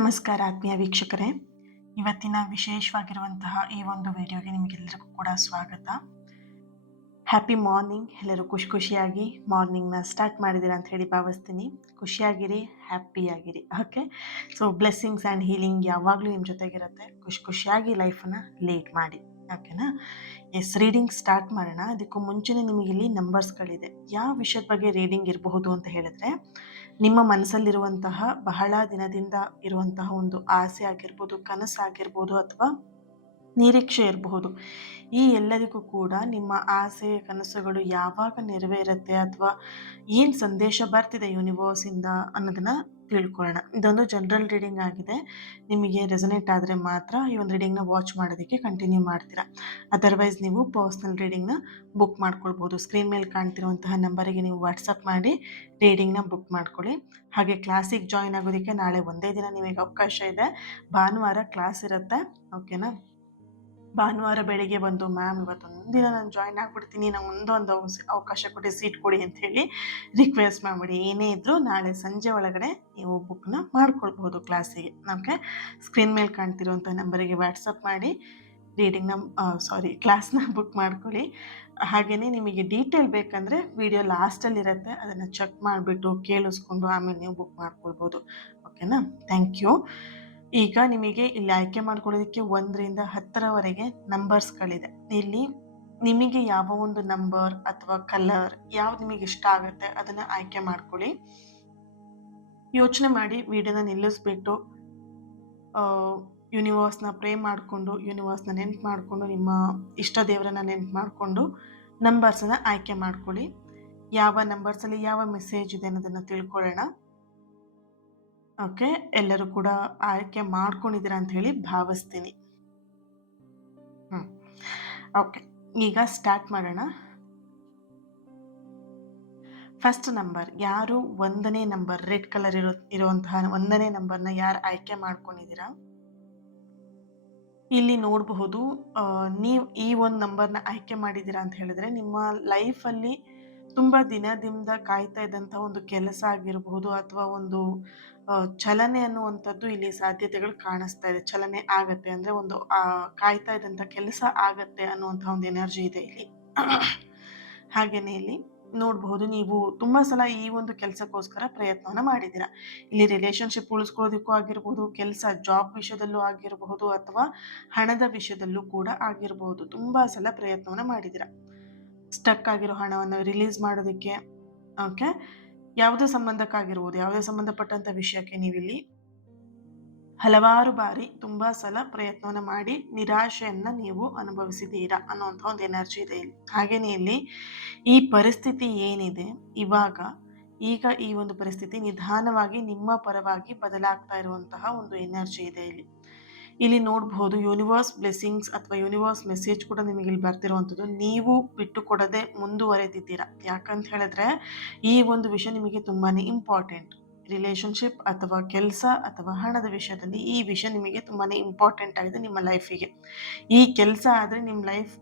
ನಮಸ್ಕಾರ ಆತ್ಮೀಯ ವೀಕ್ಷಕರೇ, ಇವತ್ತಿನ ವಿಶೇಷವಾಗಿರುವಂತಹ ಈ ಒಂದು ವಿಡಿಯೋಗೆ ನಿಮಗೆಲ್ಲರಿಗೂ ಕೂಡ ಸ್ವಾಗತ. Happy morning. ಎಲ್ಲರೂ ಖುಷಿಯಾಗಿ ಮಾರ್ನಿಂಗ್ನ ಸ್ಟಾರ್ಟ್ ಮಾಡಿದ್ದೀರಾ ಅಂತ ಹೇಳಿ ಭಾವಿಸ್ತೀನಿ. ಖುಷಿಯಾಗಿರಿ, ಹ್ಯಾಪಿಯಾಗಿರಿ. Okay, so blessings and healing ಯಾವಾಗಲೂ ನಿಮ್ಮ ಜೊತೆಗಿರುತ್ತೆ. ಖುಷಿಯಾಗಿ ಲೈಫನ್ನು ಲೀಡ್ ಮಾಡಿ. ಓಕೆನಾ? ಎಸ್, ರೀಡಿಂಗ್ ಸ್ಟಾರ್ಟ್ ಮಾಡೋಣ. ಅದಕ್ಕೂ ಮುಂಚೆನೇ ನಿಮಗಿಲ್ಲಿ ನಂಬರ್ಸ್ಗಳಿದೆ. ಯಾವ ವಿಷಯದ ಬಗ್ಗೆ ರೀಡಿಂಗ್ ಇರಬಹುದು ಅಂತ ಹೇಳಿದ್ರೆ, ನಿಮ್ಮ ಮನಸ್ಸಲ್ಲಿರುವಂತಹ ಬಹಳ ದಿನದಿಂದ ಇರುವಂತಹ ಒಂದು ಆಸೆ ಆಗಿರ್ಬೋದು, ಕನಸಾಗಿರ್ಬೋದು, ಅಥವಾ ನಿರೀಕ್ಷೆ ಇರಬಹುದು. ಈ ಎಲ್ಲದಕ್ಕೂ ಕೂಡ ನಿಮ್ಮ ಆಸೆ ಕನಸುಗಳು ಯಾವಾಗ ನೆರವೇರುತ್ತೆ ಅಥವಾ ಏನು ಸಂದೇಶ ಬರ್ತಿದೆ ಯೂನಿವರ್ಸಿಂದ ಅನ್ನೋದನ್ನು ತಿಳ್ಕೊಳ್ಳೋಣ. ಇದೊಂದು ಜನರಲ್ ರೀಡಿಂಗ್ ಆಗಿದೆ. ನಿಮಗೆ ರೆಸನೇಟ್ ಆದರೆ ಮಾತ್ರ ಈ ಒಂದು ರೀಡಿಂಗ್ನ ವಾಚ್ ಮಾಡೋದಕ್ಕೆ ಕಂಟಿನ್ಯೂ ಮಾಡ್ತೀರಾ. ಅದರ್ವೈಸ್ ನೀವು ಪರ್ಸ್ನಲ್ ರೀಡಿಂಗ್ನ ಬುಕ್ ಮಾಡ್ಕೊಳ್ಬೋದು. ಸ್ಕ್ರೀನ್ ಮೇಲೆ ಕಾಣ್ತಿರುವಂತಹ ನಂಬರಿಗೆ ನೀವು ವಾಟ್ಸಪ್ ಮಾಡಿ ರೀಡಿಂಗ್ನ ಬುಕ್ ಮಾಡ್ಕೊಳ್ಳಿ. ಹಾಗೆ ಕ್ಲಾಸಿಗೆ ಜಾಯಿನ್ ಆಗೋದಕ್ಕೆ ನಾಳೆ ಒಂದೇ ದಿನ ನಿಮಗೆ ಅವಕಾಶ ಇದೆ. ಭಾನುವಾರ ಕ್ಲಾಸ್ ಇರುತ್ತೆ. ಓಕೆನಾ? ಭಾನುವಾರ ಬೆಳಿಗ್ಗೆ ಬಂದು ಮ್ಯಾಮ್ ಇವತ್ತೊಂದಿನ ನಾನು ಜಾಯಿನ್ ಆಗಿಬಿಡ್ತೀನಿ, ನಂಗೆ ಒಂದೊಂದು ಅವಕಾಶ ಕೊಡಿ, ಸೀಟ್ ಕೊಡಿ ಅಂಥೇಳಿ ರಿಕ್ವೆಸ್ಟ್ ಮಾಡಿಬಿಡಿ. ಏನೇ ಇದ್ದರೂ ನಾಳೆ ಸಂಜೆ ಒಳಗಡೆ ನೀವು ಬುಕ್ನ ಮಾಡ್ಕೊಳ್ಬೋದು ಕ್ಲಾಸಿಗೆ. ಓಕೆ, ಸ್ಕ್ರೀನ್ ಮೇಲೆ ಕಾಣ್ತಿರುವಂಥ ನಂಬರಿಗೆ ವಾಟ್ಸಪ್ ಮಾಡಿ ರೀಡಿಂಗ್ನ ಕ್ಲಾಸ್ನ ಬುಕ್ ಮಾಡ್ಕೊಳ್ಳಿ. ಹಾಗೆಯೇ ನಿಮಗೆ ಡೀಟೇಲ್ ಬೇಕಂದರೆ ವಿಡಿಯೋ ಲಾಸ್ಟಲ್ಲಿರುತ್ತೆ, ಅದನ್ನು ಚೆಕ್ ಮಾಡಿಬಿಟ್ಟು ಕೇಳಿಸ್ಕೊಂಡು ಆಮೇಲೆ ನೀವು ಬುಕ್ ಮಾಡ್ಕೊಳ್ಬೋದು. ಓಕೆನಾ? Thank you. ಈಗ ನಿಮಗೆ ಇಲ್ಲಿ ಆಯ್ಕೆ ಮಾಡ್ಕೊಳ್ಳೋದಕ್ಕೆ 1ರಿಂದ 10ರವರೆಗೆ ನಂಬರ್ಸ್ಗಳಿದೆ. ಇಲ್ಲಿ ನಿಮಗೆ ಯಾವ ಒಂದು ನಂಬರ್ ಅಥವಾ ಕಲರ್ ಯಾವ್ದು ನಿಮಗೆ ಇಷ್ಟ ಆಗುತ್ತೆ ಅದನ್ನು ಆಯ್ಕೆ ಮಾಡ್ಕೊಳ್ಳಿ. ಯೋಚನೆ ಮಾಡಿ, ವಿಡಿಯೋನ ನಿಲ್ಲಿಸ್ಬಿಟ್ಟು ಯೂನಿವರ್ಸ್ನ ಪ್ರೇ ಮಾಡಿಕೊಂಡು, ಯೂನಿವರ್ಸ್ನ ನೆನ್ಪು ಮಾಡಿಕೊಂಡು, ನಿಮ್ಮ ಇಷ್ಟ ದೇವರನ್ನ ನೆನ್ಪು ಮಾಡಿಕೊಂಡು ನಂಬರ್ಸನ್ನು ಆಯ್ಕೆ ಮಾಡ್ಕೊಳ್ಳಿ. ಯಾವ ನಂಬರ್ಸಲ್ಲಿ ಯಾವ ಮೆಸೇಜ್ ಇದೆ ಅನ್ನೋದನ್ನು ತಿಳ್ಕೊಳ್ಳೋಣ. ಓಕೆ, ಎಲ್ಲರೂ ಕೂಡ ಆಯ್ಕೆ ಮಾಡ್ಕೊಂಡಿದ್ದೀರಾ ಅಂತ ಹೇಳಿ ಭಾವಿಸ್ತೀನಿ. ಓಕೆ, ಈಗ ಸ್ಟಾರ್ಟ್ ಮಾಡೋಣ. ಫಸ್ಟ್ ನಂಬರ್ ಯಾರು 1ನೇ ನಂಬರ್ ರೆಡ್ ಕಲರ್ ಇರುವಂತಹ 1ನೇ ನಂಬರ್ನ ಯಾರು ಆಯ್ಕೆ ಮಾಡ್ಕೊಂಡಿದ್ದೀರಾ, ಇಲ್ಲಿ ನೋಡಬಹುದು. ನೀವು ಈ ಒಂದು ನಂಬರ್ನ ಆಯ್ಕೆ ಮಾಡಿದ್ದೀರಾ ಅಂತ ಹೇಳಿದ್ರೆ, ನಿಮ್ಮ ಲೈಫಲ್ಲಿ ತುಂಬ ದಿನದಿಂದ ಕಾಯ್ತಾ ಇದ್ದಂಥ ಒಂದು ಕೆಲಸ ಆಗಿರಬಹುದು ಅಥವಾ ಒಂದು ಚಲನೆ ಅನ್ನುವಂಥದ್ದು ಇಲ್ಲಿ ಸಾಧ್ಯತೆಗಳು ಕಾಣಿಸ್ತಾ ಇದೆ. ಚಲನೆ ಆಗತ್ತೆ ಅಂದರೆ ಒಂದು ಕಾಯ್ತಾ ಇದ್ದಂಥ ಕೆಲಸ ಆಗತ್ತೆ ಅನ್ನುವಂಥ ಒಂದು ಎನರ್ಜಿ ಇದೆ ಇಲ್ಲಿ. ಹಾಗೆಯೇ ಇಲ್ಲಿ ನೋಡಬಹುದು, ನೀವು ತುಂಬ ಸಲ ಈ ಒಂದು ಕೆಲಸಕ್ಕೋಸ್ಕರ ಪ್ರಯತ್ನವನ್ನು ಮಾಡಿದ್ದೀರಾ. ಇಲ್ಲಿ ರಿಲೇಷನ್ಶಿಪ್ ಉಳಿಸ್ಕೊಳ್ಳೋದಕ್ಕೂ ಆಗಿರ್ಬೋದು, ಕೆಲಸ ಜಾಬ್ ವಿಷಯದಲ್ಲೂ ಆಗಿರಬಹುದು, ಅಥವಾ ಹಣದ ವಿಷಯದಲ್ಲೂ ಕೂಡ ಆಗಿರಬಹುದು. ತುಂಬ ಸಲ ಪ್ರಯತ್ನವನ್ನು ಮಾಡಿದ್ದೀರಾ. ಸ್ಟಕ್ ಆಗಿರೋ ಹಣವನ್ನು ರಿಲೀಸ್ ಮಾಡೋದಕ್ಕೆ, ಓಕೆ, ಯಾವುದೇ ಸಂಬಂಧಕ್ಕಾಗಿರ್ಬೋದು, ಯಾವುದೇ ಸಂಬಂಧಪಟ್ಟಂಥ ವಿಷಯಕ್ಕೆ ನೀವಿಲ್ಲಿ ಹಲವಾರು ಬಾರಿ ತುಂಬ ಸಲ ಪ್ರಯತ್ನವನ್ನು ಮಾಡಿ ನಿರಾಶೆಯನ್ನು ನೀವು ಅನುಭವಿಸಿದ್ದೀರಾ ಅನ್ನೋಂಥ ಒಂದು ಎನರ್ಜಿ ಇದೆ ಇಲ್ಲಿ. ಹಾಗೆಯೇ ಇಲ್ಲಿ ಈ ಪರಿಸ್ಥಿತಿ ಏನಿದೆ ಈಗ ಈ ಒಂದು ಪರಿಸ್ಥಿತಿ ನಿಧಾನವಾಗಿ ನಿಮ್ಮ ಪರವಾಗಿ ಬದಲಾಗ್ತಾ ಇರುವಂತಹ ಒಂದು ಎನರ್ಜಿ ಇದೆ ಇಲ್ಲಿ. ಇಲ್ಲಿ ನೋಡಬಹುದು, ಯೂನಿವರ್ಸ್ ಬ್ಲೆಸ್ಸಿಂಗ್ಸ್ ಅಥವಾ ಯೂನಿವರ್ಸ್ ಮೆಸೇಜ್ ಕೂಡ ನಿಮಗೆ ಇಲ್ಲಿ ಬರ್ತಿರುವಂಥದ್ದು. ನೀವು ಬಿಟ್ಟು ಕೊಡದೆ ಮುಂದುವರೆದಿದ್ದೀರಾ. ಯಾಕಂತ ಹೇಳಿದ್ರೆ ಈ ಒಂದು ವಿಷಯ ನಿಮಗೆ ತುಂಬಾ ಇಂಪಾರ್ಟೆಂಟ್. ರಿಲೇಷನ್ಶಿಪ್ ಅಥವಾ ಕೆಲಸ ಅಥವಾ ಹಣದ ವಿಷಯದಲ್ಲಿ ಈ ವಿಷಯ ನಿಮಗೆ ತುಂಬಾ ಇಂಪಾರ್ಟೆಂಟ್ ಆಗಿದೆ ನಿಮ್ಮ ಲೈಫಿಗೆ. ಈ ಕೆಲಸ ಆದರೆ ನಿಮ್ಮ ಲೈಫ್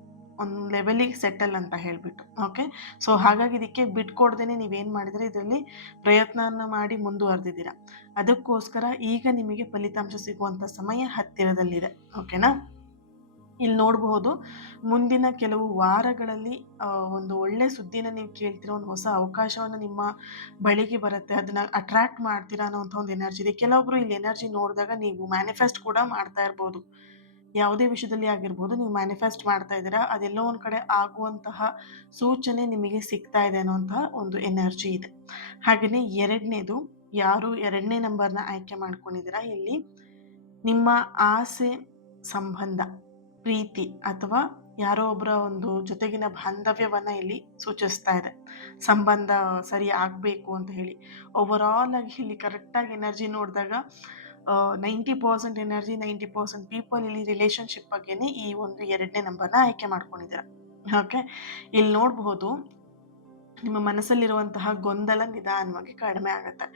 ಒಂದು ಲೆವೆಲಿಗೆ ಸೆಟಲ್ ಅಂತ ಹೇಳಿಬಿಟ್ಟು. ಓಕೆ, ಸೊ ಹಾಗಾಗಿ ಇದಕ್ಕೆ ಬಿಟ್ಕೊಡ್ದೇನೆ ನೀವೇನು ಮಾಡಿದರೆ ಇದರಲ್ಲಿ ಪ್ರಯತ್ನವನ್ನು ಮಾಡಿ ಮುಂದುವರೆದಿದ್ದೀರಾ. ಅದಕ್ಕೋಸ್ಕರ ಈಗ ನಿಮಗೆ ಫಲಿತಾಂಶ ಸಿಗುವಂಥ ಸಮಯ ಹತ್ತಿರದಲ್ಲಿದೆ. ಓಕೆನಾ? ಇಲ್ಲಿ ನೋಡಬಹುದು, ಮುಂದಿನ ಕೆಲವು ವಾರಗಳಲ್ಲಿ ಒಂದು ಒಳ್ಳೆ ಸುದ್ದಿನ ನೀವು ಕೇಳ್ತೀರಾ, ಒಂದು ಹೊಸ ಅವಕಾಶವನ್ನು ನಿಮ್ಮ ಬಳಿಗೆ ಬರುತ್ತೆ, ಅದನ್ನು ಅಟ್ರಾಕ್ಟ್ ಮಾಡ್ತೀರಾ ಅನ್ನೋಂಥ ಒಂದು ಎನರ್ಜಿ ಇದೆ. ಕೆಲವೊಬ್ರು ಇಲ್ಲಿ ಎನರ್ಜಿ ನೋಡಿದಾಗ ನೀವು ಮ್ಯಾನಿಫೆಸ್ಟ್ ಕೂಡ ಮಾಡ್ತಾ ಇರ್ಬೋದು. ಯಾವುದೇ ವಿಷಯದಲ್ಲಿ ಆಗಿರ್ಬೋದು, ನೀವು ಮ್ಯಾನಿಫೆಸ್ಟ್ ಮಾಡ್ತಾ ಇದ್ದೀರಾ, ಅದೆಲ್ಲೋ ಒಂದು ಕಡೆ ಆಗುವಂತಹ ಸೂಚನೆ ನಿಮಗೆ ಸಿಗ್ತಾ ಇದೆ ಅನ್ನೋಂತಹ ಒಂದು ಎನರ್ಜಿ ಇದೆ. ಹಾಗೆಯೇ ಎರಡನೇದು, ಯಾರು 2ನೇ ನಂಬರ್ನ ಆಯ್ಕೆ ಮಾಡ್ಕೊಂಡಿದ್ದೀರಾ, ಇಲ್ಲಿ ನಿಮ್ಮ ಆಸೆ, ಸಂಬಂಧ, ಪ್ರೀತಿ ಅಥವಾ ಯಾರೋ ಒಬ್ಬರ ಒಂದು ಜೊತೆಗಿನ ಬಾಂಧವ್ಯವನ್ನು ಇಲ್ಲಿ ಸೂಚಿಸ್ತಾ ಇದೆ. ಸಂಬಂಧ ಸರಿ ಆಗಬೇಕು ಅಂತ ಹೇಳಿ ಓವರಾಲ್ ಆಗಿ ಇಲ್ಲಿ ಕರೆಕ್ಟಾಗಿ ಎನರ್ಜಿ ನೋಡಿದಾಗ 90% ಎನರ್ಜಿ, 90% ಪೀಪಲ್ ಇಲ್ಲಿ ರಿಲೇಷನ್ಶಿಪ್ ಬಗ್ಗೆನೇ ಈ ಒಂದು 2ನೇ ನಂಬರ್ನ ಆಯ್ಕೆ ಮಾಡ್ಕೊಂಡಿದ್ದೀರಾ. ಓಕೆ, ಇಲ್ಲಿ ನೋಡಬಹುದು, ನಿಮ್ಮ ಮನಸ್ಸಲ್ಲಿರುವಂತಹ ಗೊಂದಲ ನಿಧಾನವಾಗಿ ಕಡಿಮೆ ಆಗುತ್ತೆ.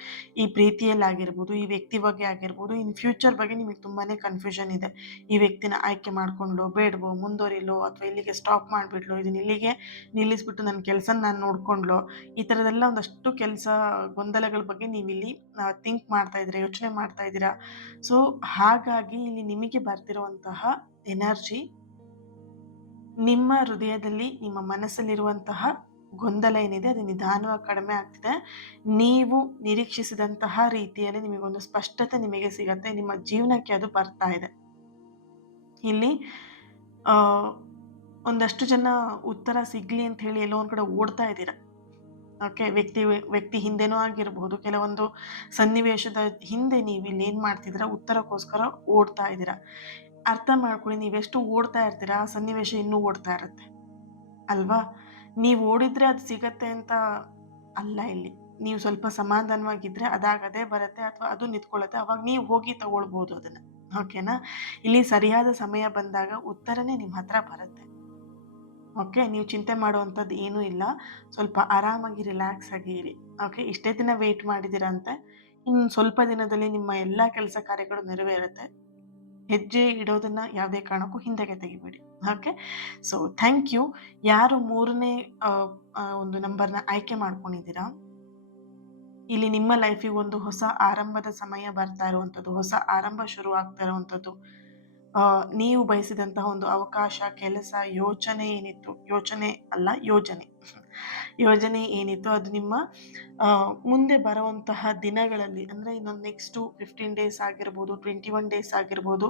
ಈ ಪ್ರೀತಿಯಲ್ಲಾಗಿರ್ಬೋದು, ಈ ವ್ಯಕ್ತಿ ಬಗ್ಗೆ ಆಗಿರ್ಬೋದು, ಇನ್ ಫ್ಯೂಚರ್ ಬಗ್ಗೆ ನಿಮಗೆ ತುಂಬಾನೇ ಕನ್ಫ್ಯೂಷನ್ ಇದೆ. ಈ ವ್ಯಕ್ತಿನ ಆಯ್ಕೆ ಮಾಡ್ಕೊಂಡ್ಲೋ, ಬೇಡವೋ, ಮುಂದುವರಿಲೋ ಅಥವಾ ಇಲ್ಲಿಗೆ ಸ್ಟಾಪ್ ಮಾಡಿಬಿಡ್ಲೋ, ಇದನ್ನ ಇಲ್ಲಿಗೆ ನಿಲ್ಲಿಸ್ಬಿಟ್ಟು ನನ್ನ ಕೆಲಸನ ನಾನು ನೋಡ್ಕೊಂಡ್ಲೋ, ಈ ಥರದ್ದೆಲ್ಲ ಒಂದಷ್ಟು ಗೊಂದಲಗಳ ಬಗ್ಗೆ ನೀವಿಲ್ಲಿ ಥಿಂಕ್ ಮಾಡ್ತಾ ಇದ್ದೀರಾ, ಯೋಚನೆ ಮಾಡ್ತಾ ಇದ್ದೀರಾ. ಸೊ ಹಾಗಾಗಿ ಇಲ್ಲಿ ನಿಮಗೆ ಬರ್ತಿರುವಂತಹ ಎನರ್ಜಿ ನಿಮ್ಮ ಹೃದಯದಲ್ಲಿ, ನಿಮ್ಮ ಮನಸ್ಸಲ್ಲಿರುವಂತಹ ಗೊಂದಲ ಏನಿದೆ ಅದು ನಿಧಾನವಾಗಿ ಕಡಿಮೆ ಆಗ್ತಿದೆ. ನೀವು ನಿರೀಕ್ಷಿಸಿದಂತಹ ರೀತಿಯಲ್ಲಿ ನಿಮಗೊಂದು ಸ್ಪಷ್ಟತೆ ನಿಮಗೆ ಸಿಗತ್ತೆ. ನಿಮ್ಮ ಜೀವನಕ್ಕೆ ಅದು ಬರ್ತಾ ಇದೆ. ಇಲ್ಲಿ ಒಂದಷ್ಟು ಜನ ಉತ್ತರ ಸಿಗ್ಲಿ ಅಂತ ಹೇಳಿ ಎಲ್ಲೋ ಒಂದ್ ಕಡೆ ಓಡ್ತಾ ಇದ್ದೀರಾ. ಓಕೆ, ವ್ಯಕ್ತಿ ಹಿಂದೆನೂ ಆಗಿರ್ಬೋದು, ಕೆಲವೊಂದು ಸನ್ನಿವೇಶದ ಹಿಂದೆ ನೀವು ಇಲ್ಲಿ ಏನ್ ಮಾಡ್ತಿದ್ದೀರಾ, ಉತ್ತರಕ್ಕೋಸ್ಕರ ಓಡ್ತಾ ಇದ್ದೀರಾ. ಅರ್ಥ ಮಾಡ್ಕೊಳ್ಳಿ, ನೀವೆಷ್ಟು ಓಡ್ತಾ ಇರ್ತೀರಾ ಆ ಸನ್ನಿವೇಶ ಇನ್ನೂ ಓಡ್ತಾ ಇರುತ್ತೆ ಅಲ್ವಾ. ನೀವು ಓಡಿದ್ರೆ ಅದು ಸಿಗತ್ತೆ ಅಂತ ಅಲ್ಲ. ಇಲ್ಲಿ ನೀವು ಸ್ವಲ್ಪ ಸಮಾಧಾನವಾಗಿದ್ರೆ ಅದಾಗದೇ ಬರುತ್ತೆ ಅಥವಾ ಅದು ನಿಂತ್ಕೊಳ್ಳುತ್ತೆ. ಅವಾಗ ನೀವು ಹೋಗಿ ತಗೊಳ್ಬೋದು ಅದನ್ನ. ಓಕೆನಾ. ಇಲ್ಲಿ ಸರಿಯಾದ ಸಮಯ ಬಂದಾಗ ಉತ್ತರನೇ ನಿಮ್ಮ ಹತ್ರ ಬರುತ್ತೆ. ಓಕೆ, ನೀವು ಚಿಂತೆ ಮಾಡುವಂಥದ್ದು ಏನೂ ಇಲ್ಲ. ಸ್ವಲ್ಪ ಆರಾಮಾಗಿ ರಿಲ್ಯಾಕ್ಸ್ ಆಗಿ ಇರಿ. ಓಕೆ, ಇಷ್ಟೇ ದಿನ ವೇಟ್ ಮಾಡಿದ್ದೀರಂತೆ, ಇನ್ನು ಸ್ವಲ್ಪ ದಿನದಲ್ಲಿ ನಿಮ್ಮ ಎಲ್ಲ ಕೆಲಸ ಕಾರ್ಯಗಳು ನೆರವೇರುತ್ತೆ. ಹೆಜ್ಜೆ ಇಡೋದನ್ನ ಯಾವುದೇ ಕಾರಣಕ್ಕೂ ಹಿಂದೆಗೆ ತೆಗಿಬೇಡಿ. Okay, so thank you. ಯಾರು 3ನೇ ಒಂದು ನಂಬರ್ನ ಆಯ್ಕೆ ಮಾಡ್ಕೊಂಡಿದ್ದೀರಾ, ಇಲ್ಲಿ ನಿಮ್ಮ ಲೈಫಿಗೆ ಒಂದು ಹೊಸ ಆರಂಭದ ಸಮಯ ಬರ್ತಾ ಇರುವಂಥದ್ದು, ಹೊಸ ಆರಂಭ ಶುರು ಆಗ್ತಾ ಇರುವಂಥದ್ದು, ನೀವು ಬಯಸಿದಂತಹ ಒಂದು ಅವಕಾಶ, ಕೆಲಸ, ಯೋಜನೆ ಏನಿತ್ತು ಅದು ನಿಮ್ಮ ಮುಂದೆ ಬರುವಂತಹ ದಿನಗಳಲ್ಲಿ, ಅಂದರೆ ಇನ್ನೊಂದು ನೆಕ್ಸ್ಟು 15 ಡೇಸ್ ಆಗಿರ್ಬೋದು, 21 ಡೇಸ್ ಆಗಿರ್ಬೋದು,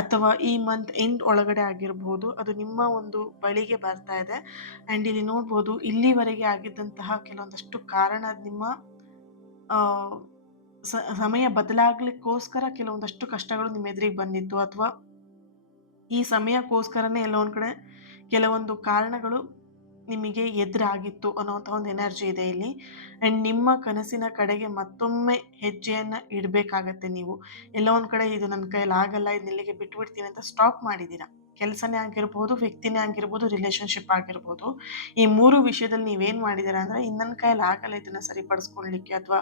ಅಥವಾ ಈ ಮಂತ್ ಎಂಡ್ ಒಳಗಡೆ ಆಗಿರ್ಬೋದು, ಅದು ನಿಮ್ಮ ಒಂದು ಬಳಿಗೆ ಬರ್ತಾ ಇದೆ. ಆ್ಯಂಡ್ ಇಲ್ಲಿ ನೋಡ್ಬೋದು, ಇಲ್ಲಿವರೆಗೆ ಆಗಿದ್ದಂತಹ ಕೆಲವೊಂದಷ್ಟು ಕಾರಣ ನಿಮ್ಮ ಸಮಯ ಬದಲಾಗ್ಲಿಕ್ಕೋಸ್ಕರ ಕೆಲವೊಂದಷ್ಟು ಕಷ್ಟಗಳು ನಿಮ್ಮ ಎದುರಿಗೆ ಬಂದಿತ್ತು, ಅಥವಾ ಈ ಸಮಯಕ್ಕೋಸ್ಕರನೇ ಎಲ್ಲೋ ಒಂದು ಕಡೆ ಕೆಲವೊಂದು ಕಾರಣಗಳು ನಿಮಗೆ ಎದುರಾಗಿತ್ತು ಅನ್ನೋಂಥ ಒಂದು ಎನರ್ಜಿ ಇದೆ ಇಲ್ಲಿ. ಆ್ಯಂಡ್ ನಿಮ್ಮ ಕನಸಿನ ಕಡೆಗೆ ಮತ್ತೊಮ್ಮೆ ಹೆಜ್ಜೆಯನ್ನು ಇಡಬೇಕಾಗತ್ತೆ ನೀವು. ಎಲ್ಲೋ ಒಂದು ಕಡೆ ಇದು ನನ್ನ ಕೈಯಲ್ಲಿ ಆಗಲ್ಲ, ಇದನ್ನ ಇಲ್ಲಿಗೆ ಬಿಟ್ಬಿಡ್ತೀನಿ ಅಂತ ಸ್ಟಾಪ್ ಮಾಡಿದ್ದೀರಾ. ಕೆಲಸನೇ ಆಗಿರ್ಬೋದು, ವ್ಯಕ್ತಿನೇ ಆಗಿರ್ಬೋದು, ರಿಲೇಷನ್ಶಿಪ್ ಆಗಿರ್ಬೋದು, ಈ 3 ವಿಷಯದಲ್ಲಿ ನೀವೇನು ಮಾಡಿದ್ದೀರಾ ಅಂದರೆ, ನನ್ನ ಕೈಯಲ್ಲಿ ಆಗಲ್ಲ ಇದನ್ನು ಸರಿಪಡಿಸ್ಕೊಳ್ಲಿಕ್ಕೆ ಅಥವಾ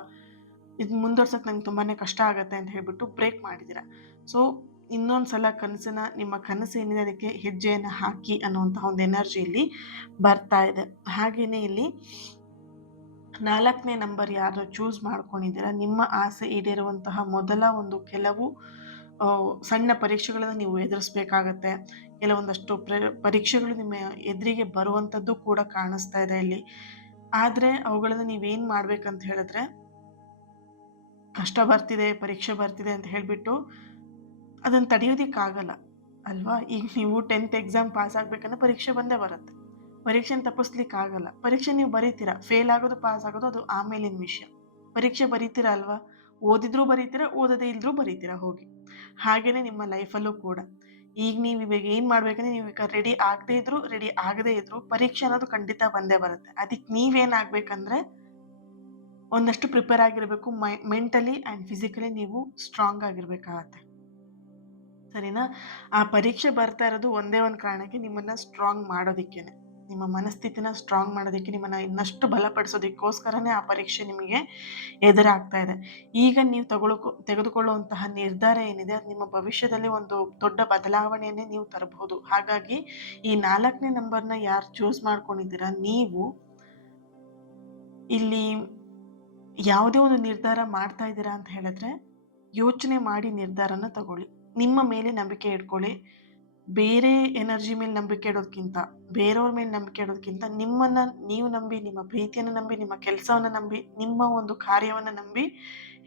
ಇದು ಮುಂದುವರ್ಸೋಕೆ ನಂಗೆ ತುಂಬಾ ಕಷ್ಟ ಆಗುತ್ತೆ ಅಂತ ಹೇಳ್ಬಿಟ್ಟು ಬ್ರೇಕ್ ಮಾಡಿದ್ದೀರಾ. ಸೊ ಇನ್ನೊಂದು ಸಲ ನಿಮ್ಮ ಕನಸು ಏನಿದೆ ಅದಕ್ಕೆ ಹೆಜ್ಜೆಯನ್ನು ಹಾಕಿ ಅನ್ನುವಂತಹ ಒಂದು ಎನರ್ಜಿ ಇಲ್ಲಿ ಬರ್ತಾ ಇದೆ. ಹಾಗೆಯೇ ಇಲ್ಲಿ 4ನೇ ನಂಬರ್ ಯಾರು ಚೂಸ್ ಮಾಡ್ಕೊಂಡಿದ್ದೀರಾ, ನಿಮ್ಮ ಆಸೆ ಈಡೇರುವಂತಹ ಮೊದಲ ಒಂದು ಕೆಲವು ಸಣ್ಣ ಪರೀಕ್ಷೆಗಳನ್ನು ನೀವು ಎದುರಿಸ್ಬೇಕಾಗತ್ತೆ. ಕೆಲವೊಂದಷ್ಟು ಪರೀಕ್ಷೆಗಳು ನಿಮ್ಮ ಎದುರಿಗೆ ಬರುವಂಥದ್ದು ಕೂಡ ಕಾಣಿಸ್ತಾ ಇದೆ ಇಲ್ಲಿ. ಆದರೆ ಅವುಗಳನ್ನು ನೀವೇನು ಮಾಡ್ಬೇಕಂತ ಹೇಳಿದ್ರೆ, ಕಷ್ಟ ಬರ್ತಿದೆ, ಪರೀಕ್ಷೆ ಬರ್ತಿದೆ ಅಂತ ಹೇಳಿಬಿಟ್ಟು ಅದನ್ನು ತಡೆಯೋದಕ್ಕಾಗಲ್ಲ ಅಲ್ವಾ. ಈಗ ನೀವು 10th ಎಕ್ಸಾಮ್ ಪಾಸ್ ಆಗಬೇಕಂದ್ರೆ ಪರೀಕ್ಷೆ ಬಂದೇ ಬರುತ್ತೆ. ಪರೀಕ್ಷೆನ ತಪ್ಪಿಸ್ಲಿಕ್ಕಾಗಲ್ಲ. ಪರೀಕ್ಷೆ ನೀವು ಬರೀತೀರಾ, ಫೇಲ್ ಆಗೋದು ಪಾಸ್ ಆಗೋದು ಅದು ಆಮೇಲಿನ ವಿಷಯ. ಪರೀಕ್ಷೆ ಬರೀತೀರಾ ಅಲ್ವಾ, ಓದಿದ್ರೂ ಬರೀತೀರಾ, ಓದದೇ ಇದ್ರೂ ಬರೀತೀರಾ ಹೋಗಿ. ಹಾಗೇನೆ ನಿಮ್ಮ ಲೈಫಲ್ಲೂ ಕೂಡ ಈಗ ನೀವು ಇವಾಗ ಏನು ಮಾಡ್ಬೇಕಂದ್ರೆ, ನೀವು ಈಗ ರೆಡಿ ಆಗದೇ ಇದ್ರು ಪರೀಕ್ಷೆ ಅನ್ನೋದು ಖಂಡಿತ ಬಂದೇ ಬರುತ್ತೆ. ಅದಕ್ಕೆ ನೀವೇನಾಗಬೇಕಂದ್ರೆ ಒಂದಷ್ಟು ಪ್ರಿಪೇರ್ ಆಗಿರಬೇಕು. ಮೆಂಟಲಿ ಆ್ಯಂಡ್ ಫಿಸಿಕಲಿ ನೀವು ಸ್ಟ್ರಾಂಗ್ ಆಗಿರಬೇಕಾಗತ್ತೆ. ಸರಿನಾ. ಆ ಪರೀಕ್ಷೆ ಬರ್ತಾ ಇರೋದು ಒಂದೇ ಒಂದು ಕಾರಣಕ್ಕೆ, ನಿಮ್ಮನ್ನು ಸ್ಟ್ರಾಂಗ್ ಮಾಡೋದಕ್ಕೇನೆ, ನಿಮ್ಮ ಮನಸ್ಥಿತಿನ ಸ್ಟ್ರಾಂಗ್ ಮಾಡೋದಕ್ಕೆ, ನಿಮ್ಮನ್ನು ಇನ್ನಷ್ಟು ಬಲಪಡಿಸೋದಕ್ಕೋಸ್ಕರನೇ ಆ ಪರೀಕ್ಷೆ ನಿಮಗೆ ಎದುರಾಗ್ತಾ ಇದೆ. ಈಗ ನೀವು ತೆಗೆದುಕೊಳ್ಳುವಂತಹ ನಿರ್ಧಾರ ಏನಿದೆ ಅದು ನಿಮ್ಮ ಭವಿಷ್ಯದಲ್ಲಿ ಒಂದು ದೊಡ್ಡ ಬದಲಾವಣೆಯನ್ನೇ ನೀವು ತರಬಹುದು. ಹಾಗಾಗಿ ಈ 4ನೇ ನಂಬರ್ನ ಯಾರು ಚೂಸ್ ಮಾಡ್ಕೊಂಡಿದ್ದೀರಾ, ನೀವು ಇಲ್ಲಿ ಯಾವುದೇ ಒಂದು ನಿರ್ಧಾರ ಮಾಡ್ತಾ ಇದ್ದೀರಾ ಅಂತ ಹೇಳಿದ್ರೆ ಯೋಚನೆ ಮಾಡಿ ನಿರ್ಧಾರನ ತಗೊಳ್ಳಿ. ನಿಮ್ಮ ಮೇಲೆ ನಂಬಿಕೆ ಇಟ್ಕೊಳ್ಳಿ. ಬೇರೆ ಎನರ್ಜಿ ಮೇಲೆ ನಂಬಿಕೆ ಇಡೋದಕ್ಕಿಂತ, ಬೇರೆಯವ್ರ ಮೇಲೆ ನಂಬಿಕೆ ಇಡೋದಕ್ಕಿಂತ ನಿಮ್ಮನ್ನು ನೀವು ನಂಬಿ, ನಿಮ್ಮ ಪ್ರೀತಿಯನ್ನು ನಂಬಿ, ನಿಮ್ಮ ಕೆಲಸವನ್ನು ನಂಬಿ, ನಿಮ್ಮ ಒಂದು ಕಾರ್ಯವನ್ನು ನಂಬಿ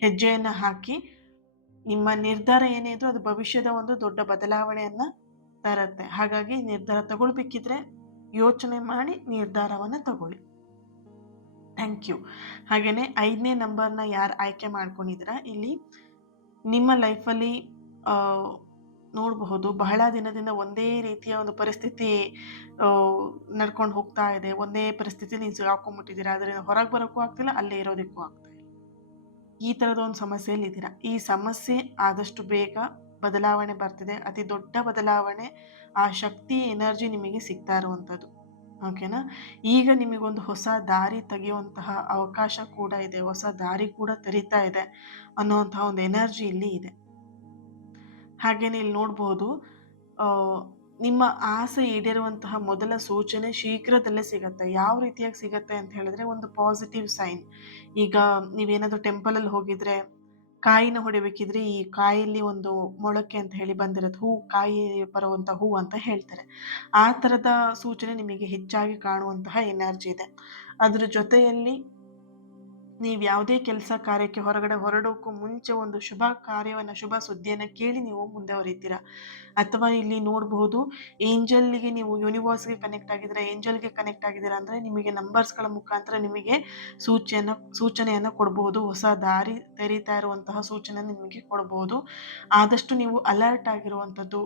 ಹೆಜ್ಜೆಯನ್ನು ಹಾಕಿ. ನಿಮ್ಮ ನಿರ್ಧಾರ ಏನೇ ಇದ್ರೂ ಅದು ಭವಿಷ್ಯದ ಒಂದು ದೊಡ್ಡ ಬದಲಾವಣೆಯನ್ನು ತರುತ್ತೆ. ಹಾಗಾಗಿ ನಿರ್ಧಾರ ತಗೊಳ್ಬೇಕಿದ್ರೆ ಯೋಚನೆ ಮಾಡಿ ನಿರ್ಧಾರವನ್ನು ತಗೊಳ್ಳಿ. Thank you. ಹಾಗೆಯೇ 5ನೇ ನಂಬರ್ನ ಯಾರು ಆಯ್ಕೆ ಮಾಡ್ಕೊಂಡಿದ್ದೀರಾ, ಇಲ್ಲಿ ನಿಮ್ಮ ಲೈಫಲ್ಲಿ ನೋಡಬಹುದು, ಬಹಳ ದಿನದಿಂದ ಒಂದೇ ರೀತಿಯ ಒಂದು ಪರಿಸ್ಥಿತಿ ನಡ್ಕೊಂಡು ಹೋಗ್ತಾ ಇದೆ. ಒಂದೇ ಪರಿಸ್ಥಿತಿ ನೀವು ಸಿಗಾಕೊಂಡ್ಬಿಟ್ಟಿದ್ದೀರಾ, ಅದರಿಂದ ಹೊರಗೆ ಬರೋಕ್ಕೂ ಆಗ್ತಿಲ್ಲ, ಅಲ್ಲೇ ಇರೋದಕ್ಕೂ ಆಗ್ತಾ ಇಲ್ಲ. ಈ ಥರದ ಒಂದು ಸಮಸ್ಯೆಯಲ್ಲಿದ್ದೀರಾ. ಈ ಸಮಸ್ಯೆ ಆದಷ್ಟು ಬೇಗ ಬದಲಾವಣೆ ಬರ್ತಿದೆ. ಅತಿ ದೊಡ್ಡ ಬದಲಾವಣೆ, ಆ ಶಕ್ತಿ, ಎನರ್ಜಿ ನಿಮಗೆ ಸಿಗ್ತಾ ಇರುವಂಥದ್ದು. ಓಕೆನಾ? ಈಗ ನಿಮಗೊಂದು ಹೊಸ ದಾರಿ ತೆಗೆಯುವಂತಹ ಅವಕಾಶ ಕೂಡ ಇದೆ. ಹೊಸ ದಾರಿ ಕೂಡ ತೆರೀತಾ ಇದೆ ಅನ್ನುವಂತಹ ಒಂದು ಎನರ್ಜಿ ಇಲ್ಲಿ ಇದೆ. ಹಾಗೇನೆ ಇಲ್ಲಿ ನೋಡ್ಬೋದು ಆ, ನಿಮ್ಮ ಆಸೆ ಈಡೇರುವಂತಹ ಮೊದಲ ಸೂಚನೆ ಶೀಘ್ರದಲ್ಲೇ ಸಿಗತ್ತೆ. ಯಾವ ರೀತಿಯಾಗಿ ಸಿಗತ್ತೆ ಅಂತ ಹೇಳಿದ್ರೆ, ಒಂದು ಪಾಸಿಟಿವ್ ಸೈನ್. ಈಗ ನೀವೇನಾದ್ರೂ ಟೆಂಪಲಲ್ಲಿ ಹೋಗಿದ್ರೆ ಕಾಯಿನ ಹೊಡಿಬೇಕಿದ್ರೆ ಈ ಕಾಯಲ್ಲಿ ಒಂದು ಮೊಳಕೆ ಅಂತ ಹೇಳಿ ಬಂದಿರುತ್ತೆ. ಕಾಯಿ ಬರುವಂಥ ಹೂ ಅಂತ ಹೇಳ್ತಾರೆ. ಆ ಥರದ ಸೂಚನೆ ನಿಮಗೆ ಹೆಚ್ಚಾಗಿ ಕಾಣುವಂತಹ ಎನರ್ಜಿ ಇದೆ. ಅದ್ರ ಜೊತೆಯಲ್ಲಿ ನೀವು ಯಾವುದೇ ಕೆಲಸ ಕಾರ್ಯಕ್ಕೆ ಹೊರಗಡೆ ಹೊರಡೋಕ್ಕೂ ಮುಂಚೆ ಒಂದು ಶುಭ ಕಾರ್ಯವನ್ನ, ಶುಭ ಸುದ್ದಿಯನ್ನ ಕೇಳಿ ನೀವು ಮುಂದೆ ಹೊರಿತೀರಾ. ಅಥವಾ ಇಲ್ಲಿ ನೋಡಬಹುದು, ಏಂಜಲ್‌ಗೆ ನೀವು ಯೂನಿವರ್ಸ್‌ಗೆ ಕನೆಕ್ಟ್ ಆಗಿದ್ದೀರಾ, ಏಂಜಲ್‌ಗೆ ಕನೆಕ್ಟ್ ಆಗಿದ್ದೀರಾ ಅಂದ್ರೆ ನಿಮಗೆ ನಂಬರ್ಸ್‌ಗಳ ಮುಖಾಂತರ ನಿಮಗೆ ಸೂಚನೆಯನ್ನ ಕೊಡಬಹುದು. ಹೊಸ ದಾರಿ ತೆರೀತಾ ಇರುವಂತಹ ಸೂಚನೆ ನಿಮಗೆ ಕೊಡಬಹುದು. ಆದಷ್ಟು ನೀವು ಅಲರ್ಟ್ ಆಗಿರುವಂಥದ್ದು,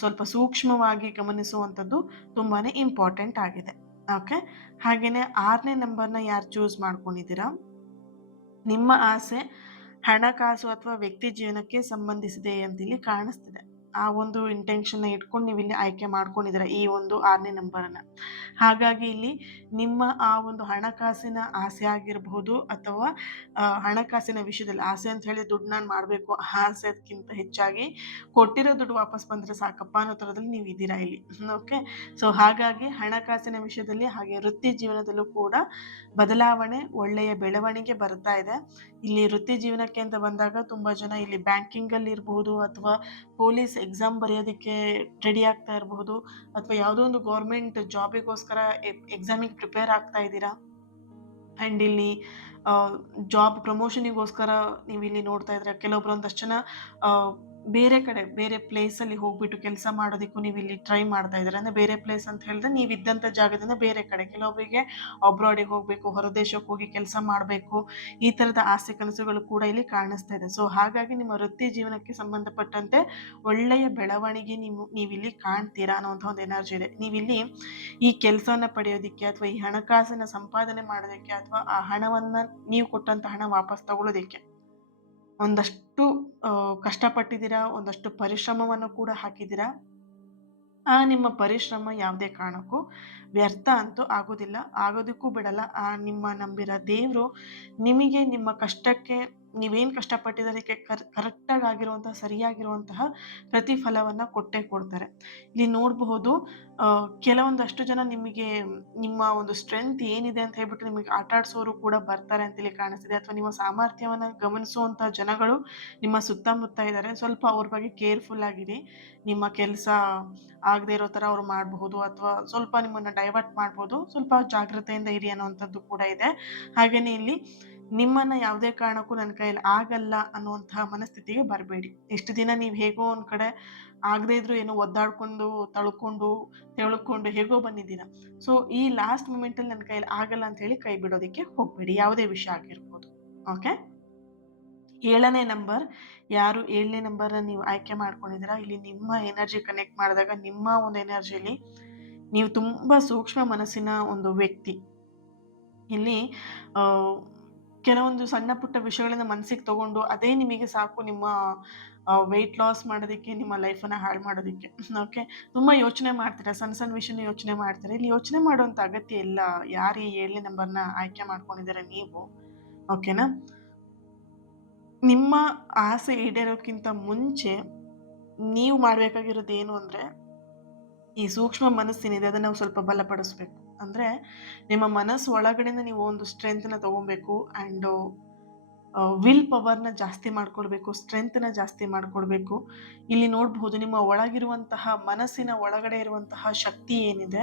ಸ್ವಲ್ಪ ಸೂಕ್ಷ್ಮವಾಗಿ ಗಮನಿಸುವಂಥದ್ದು ತುಂಬಾನೇ ಇಂಪಾರ್ಟೆಂಟ್ ಆಗಿದೆ. ಓಕೆ. ಹಾಗೇನೆ 6ನೇ ನಂಬರ್‌ನ ಯಾರು ಚೂಸ್ ಮಾಡ್ಕೊಂಡಿದ್ದೀರಾ, ನಿಮ್ಮ ಆಸೆ ಹಣಕಾಸು ಅಥವಾ ವ್ಯಕ್ತಿ ಜೀವನಕ್ಕೆ ಸಂಬಂಧಿಸಿದೆ ಅಂತ ಇಲ್ಲಿ ಕಾಣಿಸ್ತಿದೆ. ಆ ಒಂದು ಇಂಟೆನ್ಷನ್ನ ಇಟ್ಕೊಂಡು ನೀವು ಇಲ್ಲಿ ಆಯ್ಕೆ ಮಾಡ್ಕೊಂಡಿದ್ದೀರಾ ಈ ಒಂದು 6ನೇ ನಂಬರನ್ನ. ಹಾಗಾಗಿ ಇಲ್ಲಿ ನಿಮ್ಮ ಆ ಒಂದು ಹಣಕಾಸಿನ ಆಸೆ ಆಗಿರಬಹುದು, ಅಥವಾ ಹಣಕಾಸಿನ ವಿಷಯದಲ್ಲಿ ಆಸೆ ಅಂತ ಹೇಳಿ ದುಡ್ಡು ನಾನು ಮಾಡಬೇಕು ಆಸೆಕ್ಕಿಂತ ಹೆಚ್ಚಾಗಿ ಕೊಟ್ಟಿರೋ ದುಡ್ಡು ವಾಪಸ್ ಬಂದರೆ ಸಾಕಪ್ಪ ಅನ್ನೋ ಥರದಲ್ಲಿ ನೀವು ಇದ್ದೀರಾ ಇಲ್ಲಿ. ಓಕೆ. ಸೊ ಹಾಗಾಗಿ ಹಣಕಾಸಿನ ವಿಷಯದಲ್ಲಿ, ಹಾಗೆ ವೃತ್ತಿ ಜೀವನದಲ್ಲೂ ಕೂಡ ಬದಲಾವಣೆ, ಒಳ್ಳೆಯ ಬೆಳವಣಿಗೆ ಬರ್ತಾ ಇದೆ. ಇಲ್ಲಿ ವೃತ್ತಿ ಜೀವನಕ್ಕೆ ಅಂತ ಬಂದಾಗ ತುಂಬ ಜನ ಇಲ್ಲಿ ಬ್ಯಾಂಕಿಂಗಲ್ಲಿ ಇರಬಹುದು, ಅಥವಾ ಪೊಲೀಸ್ ಎಕ್ಸಾಮ್ ಬರೆಯೋದಕ್ಕೆ ರೆಡಿ ಆಗ್ತಾ ಇರಬಹುದು, ಅಥವಾ ಯಾವುದೋ ಒಂದು ಗೌರ್ಮೆಂಟ್ ಜಾಬಿಗೋಸ್ಕರ ಎಕ್ಸಾಮಿಗೆ ಪ್ರಿಪೇರ್ ಆಗ್ತಾ ಇದ್ದೀರಾ. ಆ್ಯಂಡ್ ಇಲ್ಲಿ ಜಾಬ್ ಪ್ರಮೋಷನಿಗೋಸ್ಕರ ನೀವು ಇಲ್ಲಿ ನೋಡ್ತಾ ಇದ್ರೆ ಕೆಲವೊಬ್ರು ಒಂದಷ್ಟು ಜನ ಬೇರೆ ಕಡೆ, ಬೇರೆ ಪ್ಲೇಸಲ್ಲಿ ಹೋಗ್ಬಿಟ್ಟು ಕೆಲಸ ಮಾಡೋದಕ್ಕೂ ನೀವು ಇಲ್ಲಿ ಟ್ರೈ ಮಾಡ್ತಾ ಇದ್ದೀರಾ. ಅಂದರೆ ಬೇರೆ ಪ್ಲೇಸ್ ಅಂತ ಹೇಳಿದ್ರೆ ನೀವು ಇದ್ದಂಥ ಜಾಗದಿಂದ ಬೇರೆ ಕಡೆ, ಕೆಲವೊಬ್ಬರಿಗೆ ಅಬ್ರಾಡಿಗೆ ಹೋಗಬೇಕು, ಹೊರದೇಶಕ್ಕೆ ಹೋಗಿ ಕೆಲಸ ಮಾಡಬೇಕು, ಈ ಥರದ ಆಸೆ ಕನಸುಗಳು ಕೂಡ ಇಲ್ಲಿ ಕಾಣಿಸ್ತಾ ಇದೆ. ಸೊ ಹಾಗಾಗಿ ನಿಮ್ಮ ವೃತ್ತಿ ಜೀವನಕ್ಕೆ ಸಂಬಂಧಪಟ್ಟಂತೆ ಒಳ್ಳೆಯ ಬೆಳವಣಿಗೆ ನೀವಿಲ್ಲಿ ಕಾಣ್ತೀರಾ ಅನ್ನೋಂಥ ಒಂದು ಎನರ್ಜಿ ಇದೆ. ನೀವಿಲ್ಲಿ ಈ ಕೆಲಸವನ್ನು ಪಡೆಯೋದಕ್ಕೆ, ಅಥವಾ ಈ ಹಣಕಾಸಿನ ಸಂಪಾದನೆ ಮಾಡೋದಕ್ಕೆ, ಅಥವಾ ಆ ಹಣವನ್ನು, ನೀವು ಕೊಟ್ಟಂಥ ಹಣ ವಾಪಸ್ ತಗೊಳ್ಳೋದಕ್ಕೆ ಒಂದಷ್ಟು ಕಷ್ಟಪಟ್ಟಿದ್ದೀರಾ, ಒಂದಷ್ಟು ಪರಿಶ್ರಮವನ್ನು ಕೂಡ ಹಾಕಿದ್ದೀರಾ. ಆ ನಿಮ್ಮ ಪರಿಶ್ರಮ ಯಾವುದೇ ಕಾರಣಕ್ಕೂ ವ್ಯರ್ಥ ಅಂತೂ ಆಗೋದಿಲ್ಲ, ಆಗೋದಕ್ಕೂ ಬಿಡಲ್ಲ. ಆ ನಿಮ್ಮ ನಂಬಿರೋ ದೇವರು ನಿಮಗೆ ನಿಮ್ಮ ಕಷ್ಟಕ್ಕೆ, ನೀವೇನು ಕಷ್ಟಪಟ್ಟಿದ್ದಕ್ಕೆ ಕರೆಕ್ಟಾಗಿ ಆಗಿರುವಂತಹ, ಸರಿಯಾಗಿರುವಂತಹ ಪ್ರತಿಫಲವನ್ನು ಕೊಟ್ಟೇ ಕೊಡ್ತಾರೆ. ಇಲ್ಲಿ ನೋಡಬಹುದು, ಕೆಲವೊಂದಷ್ಟು ಜನ ನಿಮಗೆ ನಿಮ್ಮ ಒಂದು ಸ್ಟ್ರೆಂತ್ ಏನಿದೆ ಅಂತ ಹೇಳ್ಬಿಟ್ಟು ನಿಮಗೆ ಆಟ ಆಡಿಸೋರು ಕೂಡ ಬರ್ತಾರೆ ಅಂತೇಳಿ ಕಾಣಿಸ್ತಿದೆ. ಅಥವಾ ನಿಮ್ಮ ಸಾಮರ್ಥ್ಯವನ್ನು ಗಮನಿಸುವಂಥ ಜನಗಳು ನಿಮ್ಮ ಸುತ್ತಮುತ್ತ ಇದ್ದಾರೆ. ಸ್ವಲ್ಪ ಅವ್ರ ಬಗ್ಗೆ ಕೇರ್ಫುಲ್ ಆಗಿರಿ. ನಿಮ್ಮ ಕೆಲಸ ಆಗದೆ ಇರೋ ಥರ ಅವ್ರು ಮಾಡಬಹುದು, ಅಥವಾ ಸ್ವಲ್ಪ ನಿಮ್ಮನ್ನು ಡೈವರ್ಟ್ ಮಾಡ್ಬೋದು. ಸ್ವಲ್ಪ ಜಾಗ್ರತೆಯಿಂದ ಇರಿ ಅನ್ನೋವಂಥದ್ದು ಕೂಡ ಇದೆ. ಹಾಗೆಯೇ ಇಲ್ಲಿ ನಿಮ್ಮನ್ನು ಯಾವುದೇ ಕಾರಣಕ್ಕೂ ನನ್ನ ಕೈಯಲ್ಲಿ ಆಗಲ್ಲ ಅನ್ನುವಂತಹ ಮನಸ್ಥಿತಿಗೆ ಬರಬೇಡಿ. ಇಷ್ಟು ದಿನ ನೀವು ಹೇಗೋ ಒಂದು ಕಡೆ ಆಗದೇ ಇದ್ರೂ ಏನೋ ಒದ್ದಾಡ್ಕೊಂಡು, ತೆಳ್ಕೊಂಡು ಹೇಗೋ ಬಂದಿದ್ದೀರಾ. ಸೊ ಈ ಲಾಸ್ಟ್ ಮೂಮೆಂಟಲ್ಲಿ ನನ್ನ ಕೈಯಲ್ಲಿ ಆಗಲ್ಲ ಅಂತ ಹೇಳಿ ಕೈ ಬಿಡೋದಕ್ಕೆ ಹೋಗಬೇಡಿ, ಯಾವುದೇ ವಿಷಯ ಆಗಿರ್ಬೋದು. ಓಕೆ. 7ನೇ ನಂಬರ್, ಯಾರು 7ನೇ ನಂಬರ್ನ ನೀವು ಆಯ್ಕೆ ಮಾಡ್ಕೊಂಡಿದ್ದೀರಾ, ಇಲ್ಲಿ ನಿಮ್ಮ ಎನರ್ಜಿ ಕನೆಕ್ಟ್ ಮಾಡಿದಾಗ ನಿಮ್ಮ ಒಂದು ಎನರ್ಜಿಲಿ ನೀವು ತುಂಬ ಸೂಕ್ಷ್ಮ ಮನಸ್ಸಿನ ಒಂದು ವ್ಯಕ್ತಿ. ಇಲ್ಲಿ ಕೆಲವೊಂದು ಸಣ್ಣ ಪುಟ್ಟ ವಿಷಯಗಳನ್ನ ಮನಸ್ಸಿಗೆ ತಗೊಂಡು ಅದೇ ನಿಮಗೆ ಸಾಕು ನಿಮ್ಮ ವೆಯ್ಟ್ ಲಾಸ್ ಮಾಡೋದಕ್ಕೆ, ನಿಮ್ಮ ಲೈಫನ್ನು ಹಾಳು ಮಾಡೋದಕ್ಕೆ. ಓಕೆ. ತುಂಬ ಯೋಚನೆ ಮಾಡ್ತೀರಾ, ಸಣ್ಣ ಸಣ್ಣ ವಿಷಯನ ಯೋಚನೆ ಮಾಡ್ತೀರಾ. ಇಲ್ಲಿ ಯೋಚನೆ ಮಾಡುವಂಥ ಅಗತ್ಯ ಇಲ್ಲ. ಯಾರು ಈ 7ನೇ ನಂಬರ್ನ ಆಯ್ಕೆ ಮಾಡ್ಕೊಂಡಿದ್ದೀರಾ ನೀವು, ಓಕೆನಾ? ನಿಮ್ಮ ಆಸೆ ಈಡೇರೋಕ್ಕಿಂತ ಮುಂಚೆ ನೀವು ಮಾಡಬೇಕಾಗಿರೋದು ಏನು ಅಂದರೆ, ಈ ಸೂಕ್ಷ್ಮ ಮನಸ್ಸೇನಿದೆ ಅದನ್ನು ನಾವು ಸ್ವಲ್ಪ ಬಲಪಡಿಸ್ಬೇಕು. ಅಂದರೆ ನಿಮ್ಮ ಮನಸ್ಸು ಒಳಗಡೆಯಿಂದ ನೀವು ಒಂದು ಸ್ಟ್ರೆಂತ್ನ ತೊಗೊಬೇಕು, ಆ್ಯಂಡ್ ವಿಲ್ ಪವರ್ನ ಜಾಸ್ತಿ ಮಾಡ್ಕೊಳ್ಬೇಕು, ಸ್ಟ್ರೆಂತ್ನ ಜಾಸ್ತಿ ಮಾಡ್ಕೊಳ್ಬೇಕು. ಇಲ್ಲಿ ನೋಡಬಹುದು, ನಿಮ್ಮ ಒಳಗಿರುವಂತಹ ಮನಸ್ಸಿನ ಒಳಗಡೆ ಇರುವಂತಹ ಶಕ್ತಿ ಏನಿದೆ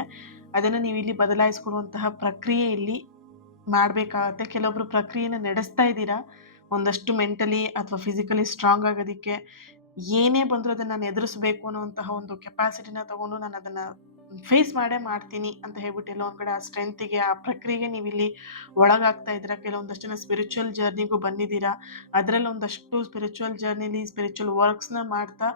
ಅದನ್ನು ನೀವು ಇಲ್ಲಿ ಬದಲಾಯಿಸ್ಕೊಡುವಂತಹ ಪ್ರಕ್ರಿಯೆ ಇಲ್ಲಿ ಮಾಡಬೇಕಾಗತ್ತೆ. ಕೆಲವೊಬ್ರು ಪ್ರಕ್ರಿಯೆನ ನಡೆಸ್ತಾ ಇದ್ದೀರಾ, ಒಂದಷ್ಟು ಮೆಂಟಲಿ ಅಥವಾ ಫಿಸಿಕಲಿ ಸ್ಟ್ರಾಂಗ್ ಆಗೋದಕ್ಕೆ. ಏನೇ ಬಂದರೂ ಅದನ್ನು ನಾನು ಎದುರಿಸಬೇಕು ಅನ್ನೋವಂತಹ ಒಂದು ಕೆಪಾಸಿಟಿನ ತಗೊಂಡು ನಾನು ಅದನ್ನು ಫೇಸ್ ಮಾಡೇ ಮಾಡ್ತೀನಿ ಅಂತ ಹೇಳ್ಬಿಟ್ಟು ಎಲ್ಲೋ ಒಂದು ಕಡೆ ಆ ಸ್ಟ್ರೆಂತಿಗೆ, ಆ ಪ್ರಕ್ರಿಯೆಗೆ ನೀವು ಇಲ್ಲಿ ಒಳಗಾಗ್ತಾ ಇದ್ದೀರಾ. ಕೆಲವೊಂದಷ್ಟು ಜನ ಸ್ಪಿರಿಚುವಲ್ ಜರ್ನಿಗೂ ಬಂದಿದ್ದೀರಾ. ಅದರಲ್ಲಿ ಒಂದಷ್ಟು ಸ್ಪಿರಿಚುವಲ್ ಜರ್ನಿಲಿ ಸ್ಪಿರಿಚುವಲ್ ವರ್ಕ್ಸ್ನ ಮಾಡ್ತಾ,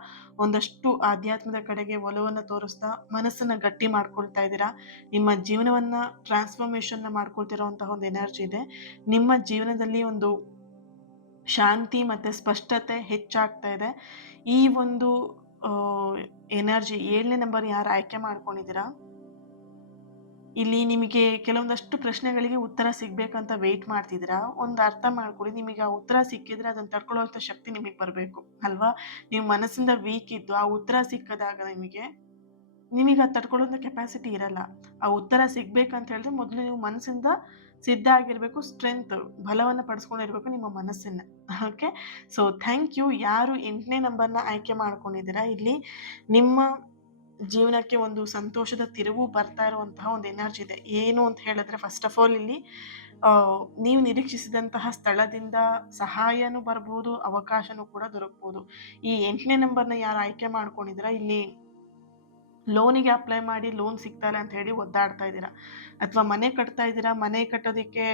ಒಂದಷ್ಟು ಆಧ್ಯಾತ್ಮದ ಕಡೆಗೆ ಒಲವನ್ನು ತೋರಿಸ್ತಾ ಮನಸ್ಸನ್ನು ಗಟ್ಟಿ ಮಾಡ್ಕೊಳ್ತಾ ಇದ್ದೀರಾ. ನಿಮ್ಮ ಜೀವನವನ್ನು ಟ್ರಾನ್ಸ್ಫಾರ್ಮೇಷನ್ನ ಮಾಡ್ಕೊಳ್ತಿರೋವಂತಹ ಒಂದು ಎನರ್ಜಿ ಇದೆ. ನಿಮ್ಮ ಜೀವನದಲ್ಲಿ ಒಂದು ಶಾಂತಿ ಮತ್ತು ಸ್ಪಷ್ಟತೆ ಹೆಚ್ಚಾಗ್ತಾ ಇದೆ. ಈ ಒಂದು ಎನರ್ಜಿ 7ನೇ ನಂಬರ್ ಯಾರು ಆಯ್ಕೆ ಮಾಡ್ಕೊಂಡಿದ್ದೀರಾ, ಇಲ್ಲಿ ನಿಮಗೆ ಕೆಲವೊಂದಷ್ಟು ಪ್ರಶ್ನೆಗಳಿಗೆ ಉತ್ತರ ಸಿಗ್ಬೇಕಂತ ವೆಯ್ಟ್ ಮಾಡ್ತಿದ್ದೀರಾ. ಒಂದು ಅರ್ಥ ಮಾಡ್ಕೊಳ್ಳಿ, ನಿಮಗೆ ಆ ಉತ್ತರ ಸಿಕ್ಕಿದ್ರೆ ಅದನ್ನ ತಡ್ಕೊಳ್ಳುವಂಥ ಶಕ್ತಿ ನಿಮಗೆ ಬರಬೇಕು ಅಲ್ವಾ? ನೀವು ಮನಸ್ಸಿಂದ ವೀಕ್ ಇದ್ದು ಆ ಉತ್ತರ ಸಿಕ್ಕದಾಗ ನಿಮಗೆ ಅದು ತಡ್ಕೊಳ್ಳೋಂಥ ಕೆಪಾಸಿಟಿ ಇರಲ್ಲ. ಆ ಉತ್ತರ ಸಿಗ್ಬೇಕಂತ ಹೇಳಿದ್ರೆ ಮೊದಲು ನೀವು ಮನಸ್ಸಿಂದ ಸಿದ್ಧ ಆಗಿರಬೇಕು. ಬಲವನ್ನು ಪಡಿಸ್ಕೊಂಡಿರ್ಬೇಕು ನಿಮ್ಮ ಮನಸ್ಸನ್ನ. ಓಕೆ. So thank you. ಯಾರು 8ನೇ ನಂಬರ್ನ ಆಯ್ಕೆ ಮಾಡ್ಕೊಂಡಿದ್ದೀರಾ, ಇಲ್ಲಿ ನಿಮ್ಮ ಜೀವನಕ್ಕೆ ಒಂದು ಸಂತೋಷದ ತಿರುವು ಬರ್ತಾ ಇರುವಂತಹ ಒಂದು ಎನರ್ಜಿ ಇದೆ. ಏನು ಅಂತ ಹೇಳಿದ್ರೆ, ಫಸ್ಟ್ ಆಫ್ ಆಲ್ ಇಲ್ಲಿ ನೀವು ನಿರೀಕ್ಷಿಸಿದಂತಹ ಸ್ಥಳದಿಂದ ಸಹಾಯನೂ ಬರ್ಬೋದು, ಅವಕಾಶನೂ ಕೂಡ ದೊರಕ್ಬೋದು. ಈ 8ನೇ ನಂಬರ್ನ ಯಾರು ಆಯ್ಕೆ ಮಾಡ್ಕೊಂಡಿದ್ದೀರಾ, ಇಲ್ಲಿ ಲೋನಿಗೆ ಅಪ್ಲೈ ಮಾಡಿ ಲೋನ್ ಸಿಗ್ತಾ ಇಲ್ಲ ಅಂತ ಹೇಳಿ ಒದ್ದಾಡ್ತಾ ಇದ್ದೀರಾ, ಅಥವಾ ಮನೆ ಕಟ್ತಾ ಇದ್ದೀರಾ, ಮನೆ ಕಟ್ಟೋದಕ್ಕೆ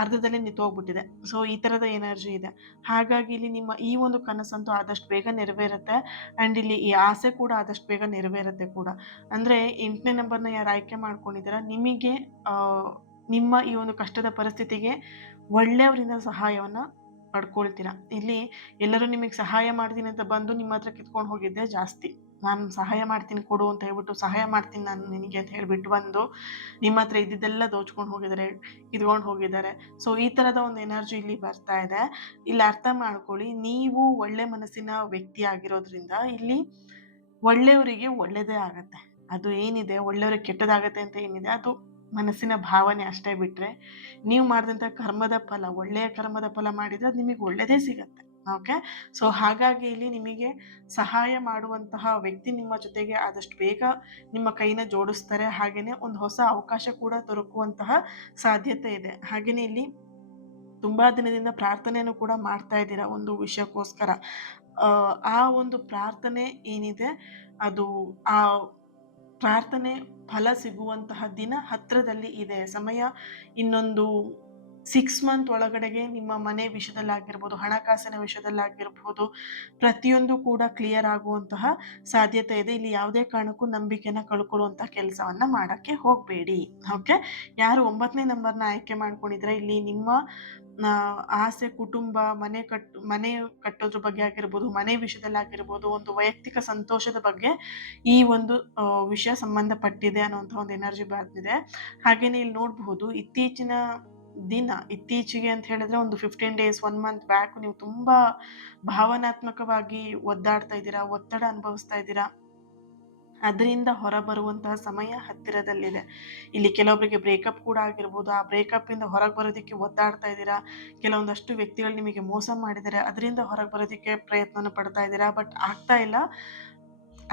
ಅರ್ಧದಲ್ಲೇ ನಿಂತೋಗ್ಬಿಟ್ಟಿದೆ. ಸೊ ಈ ಥರದ ಎನರ್ಜಿ ಇದೆ. ಹಾಗಾಗಿ ಇಲ್ಲಿ ನಿಮ್ಮ ಈ ಒಂದು ಕನಸಂತೂ ಆದಷ್ಟು ಬೇಗ ನೆರವೇರುತ್ತೆ. ಆ್ಯಂಡ್ ಇಲ್ಲಿ ಈ ಆಸೆ ಕೂಡ ಆದಷ್ಟು ಬೇಗ ನೆರವೇರುತ್ತೆ ಕೂಡ. ಅಂದರೆ 8ನೇ ನಂಬರ್ನ ಯಾರು ಆಯ್ಕೆ ಮಾಡ್ಕೊಂಡಿದ್ದೀರಾ, ನಿಮಗೆ ನಿಮ್ಮ ಈ ಒಂದು ಕಷ್ಟದ ಪರಿಸ್ಥಿತಿಗೆ ಒಳ್ಳೆಯವರಿಂದ ಸಹಾಯವನ್ನು ಪಡ್ಕೊಳ್ತೀರಾ. ಇಲ್ಲಿ ಎಲ್ಲರೂ ನಿಮಗೆ ಸಹಾಯ ಮಾಡ್ತೀನಿ ಅಂತ ಬಂದು ನಿಮ್ಮ ಹತ್ರ ಕಿತ್ಕೊಂಡು ಹೋಗಿದ್ದೆ ಜಾಸ್ತಿ. ನಾನು ಸಹಾಯ ಮಾಡ್ತೀನಿ ಕೊಡು ಅಂತ ಹೇಳ್ಬಿಟ್ಟು, ಸಹಾಯ ಮಾಡ್ತೀನಿ ನಾನು ನಿನಗೆ ಅಂತ ಹೇಳ್ಬಿಟ್ಟು ಬಂದು ನಿಮ್ಮ ಹತ್ರ ಇದ್ದಿದ್ದೆಲ್ಲ ದೋಚ್ಕೊಂಡು ಹೋಗಿದ್ದಾರೆ, ಕಿತ್ಕೊಂಡು ಹೋಗಿದ್ದಾರೆ. ಸೊ ಈ ಥರದ ಒಂದು ಎನರ್ಜಿ ಇಲ್ಲಿ ಬರ್ತಾ ಇದೆ. ಇಲ್ಲಿ ಅರ್ಥ ಮಾಡ್ಕೊಳ್ಳಿ, ನೀವು ಒಳ್ಳೆ ಮನಸ್ಸಿನ ವ್ಯಕ್ತಿ ಆಗಿರೋದ್ರಿಂದ ಇಲ್ಲಿ ಒಳ್ಳೆಯವರಿಗೆ ಒಳ್ಳೆಯದೇ ಆಗತ್ತೆ. ಅದು ಏನಿದೆ, ಒಳ್ಳೆಯವ್ರಿಗೆ ಕೆಟ್ಟದಾಗತ್ತೆ ಅಂತ ಏನಿದೆ, ಅದು ಮನಸ್ಸಿನ ಭಾವನೆ ಅಷ್ಟೇ. ಬಿಟ್ಟರೆ ನೀವು ಮಾಡಿದಂಥ ಕರ್ಮದ ಫಲ, ಒಳ್ಳೆಯ ಕರ್ಮದ ಫಲ ಮಾಡಿದರೆ ಅದು ನಿಮಗೆ ಒಳ್ಳೆಯದೇ ಸಿಗತ್ತೆ. ಓಕೆ. ಸೊ ಹಾಗಾಗಿ ಇಲ್ಲಿ ನಿಮಗೆ ಸಹಾಯ ಮಾಡುವಂತಹ ವ್ಯಕ್ತಿ ನಿಮ್ಮ ಜೊತೆಗೆ ಆದಷ್ಟು ಬೇಗ ನಿಮ್ಮ ಕೈನ ಜೋಡಿಸ್ತಾರೆ. ಹಾಗೆಯೇ ಒಂದು ಹೊಸ ಅವಕಾಶ ಕೂಡ ದೊರಕುವಂತಹ ಸಾಧ್ಯತೆ ಇದೆ. ಹಾಗೆಯೇ ಇಲ್ಲಿ ತುಂಬ ದಿನದಿಂದ ಪ್ರಾರ್ಥನೆಯನ್ನು ಕೂಡ ಮಾಡ್ತಾ ಇದ್ದೀರಾ ಒಂದು ವಿಷಯಕ್ಕೋಸ್ಕರ. ಆ ಒಂದು ಪ್ರಾರ್ಥನೆ ಏನಿದೆ, ಅದು ಆ ಪ್ರಾರ್ಥನೆ ಫಲ ಸಿಗುವಂತಹ ದಿನ ಹತ್ತಿರದಲ್ಲಿ ಇದೆ. ಸಮಯ ಇನ್ನೊಂದು 6 ಮಂತ್ ಒಳಗಡೆಗೆ ನಿಮ್ಮ ಮನೆ ವಿಷಯದಲ್ಲಾಗಿರ್ಬೋದು, ಹಣಕಾಸಿನ ವಿಷಯದಲ್ಲಾಗಿರ್ಬೋದು, ಪ್ರತಿಯೊಂದು ಕೂಡ ಕ್ಲಿಯರ್ ಆಗುವಂತಹ ಸಾಧ್ಯತೆ ಇದೆ. ಇಲ್ಲಿ ಯಾವುದೇ ಕಾರಣಕ್ಕೂ ನಂಬಿಕೆನ ಕಳ್ಕೊಳ್ಳುವಂಥ ಕೆಲಸವನ್ನ ಮಾಡೋಕ್ಕೆ ಹೋಗಬೇಡಿ. ಓಕೆ. ಯಾರು 9ನೇ ನಂಬರ್ನ ಆಯ್ಕೆ ಮಾಡ್ಕೊಂಡಿದ್ರೆ, ಇಲ್ಲಿ ನಿಮ್ಮ ಆಸೆ, ಕುಟುಂಬ, ಮನೆ ಕಟ್ಟೋದ್ರ ಬಗ್ಗೆ ಆಗಿರ್ಬೋದು, ಮನೆ ವಿಷಯದಲ್ಲಾಗಿರ್ಬೋದು, ಒಂದು ವೈಯಕ್ತಿಕ ಸಂತೋಷದ ಬಗ್ಗೆ ಈ ಒಂದು ವಿಷಯ ಸಂಬಂಧಪಟ್ಟಿದೆ ಅನ್ನುವಂಥ ಒಂದು ಎನರ್ಜಿ ಬರ್ತಿದೆ. ಹಾಗೆಯೇ ಇಲ್ಲಿ ನೋಡಬಹುದು, ಇತ್ತೀಚೆಗೆ ಅಂತ ಹೇಳಿದ್ರೆ ಒಂದು 15 ಡೇಸ್ 1 ಮಂತ್ ಬ್ಯಾಕ್ ನೀವು ತುಂಬ ಭಾವನಾತ್ಮಕವಾಗಿ ಒದ್ದಾಡ್ತಾ ಇದ್ದೀರಾ, ಒತ್ತಡ ಅನುಭವಿಸ್ತಾ ಇದ್ದೀರಾ. ಅದರಿಂದ ಹೊರಬರುವಂತಹ ಸಮಯ ಹತ್ತಿರದಲ್ಲಿದೆ. ಇಲ್ಲಿ ಕೆಲವೊಬ್ಬರಿಗೆ ಬ್ರೇಕಪ್ ಕೂಡ ಆಗಿರ್ಬೋದು. ಆ ಬ್ರೇಕಪ್ಪಿಂದ ಹೊರಗೆ ಬರೋದಕ್ಕೆ ಒದ್ದಾಡ್ತಾ ಇದ್ದೀರಾ. ಕೆಲವೊಂದಷ್ಟು ವ್ಯಕ್ತಿಗಳು ನಿಮಗೆ ಮೋಸ ಮಾಡಿದ್ದಾರೆ, ಅದರಿಂದ ಹೊರಗೆ ಬರೋದಕ್ಕೆ ಪ್ರಯತ್ನವನ್ನು ಪಡ್ತಾ ಇದ್ದೀರಾ, ಬಟ್ ಆಗ್ತಾ ಇಲ್ಲ.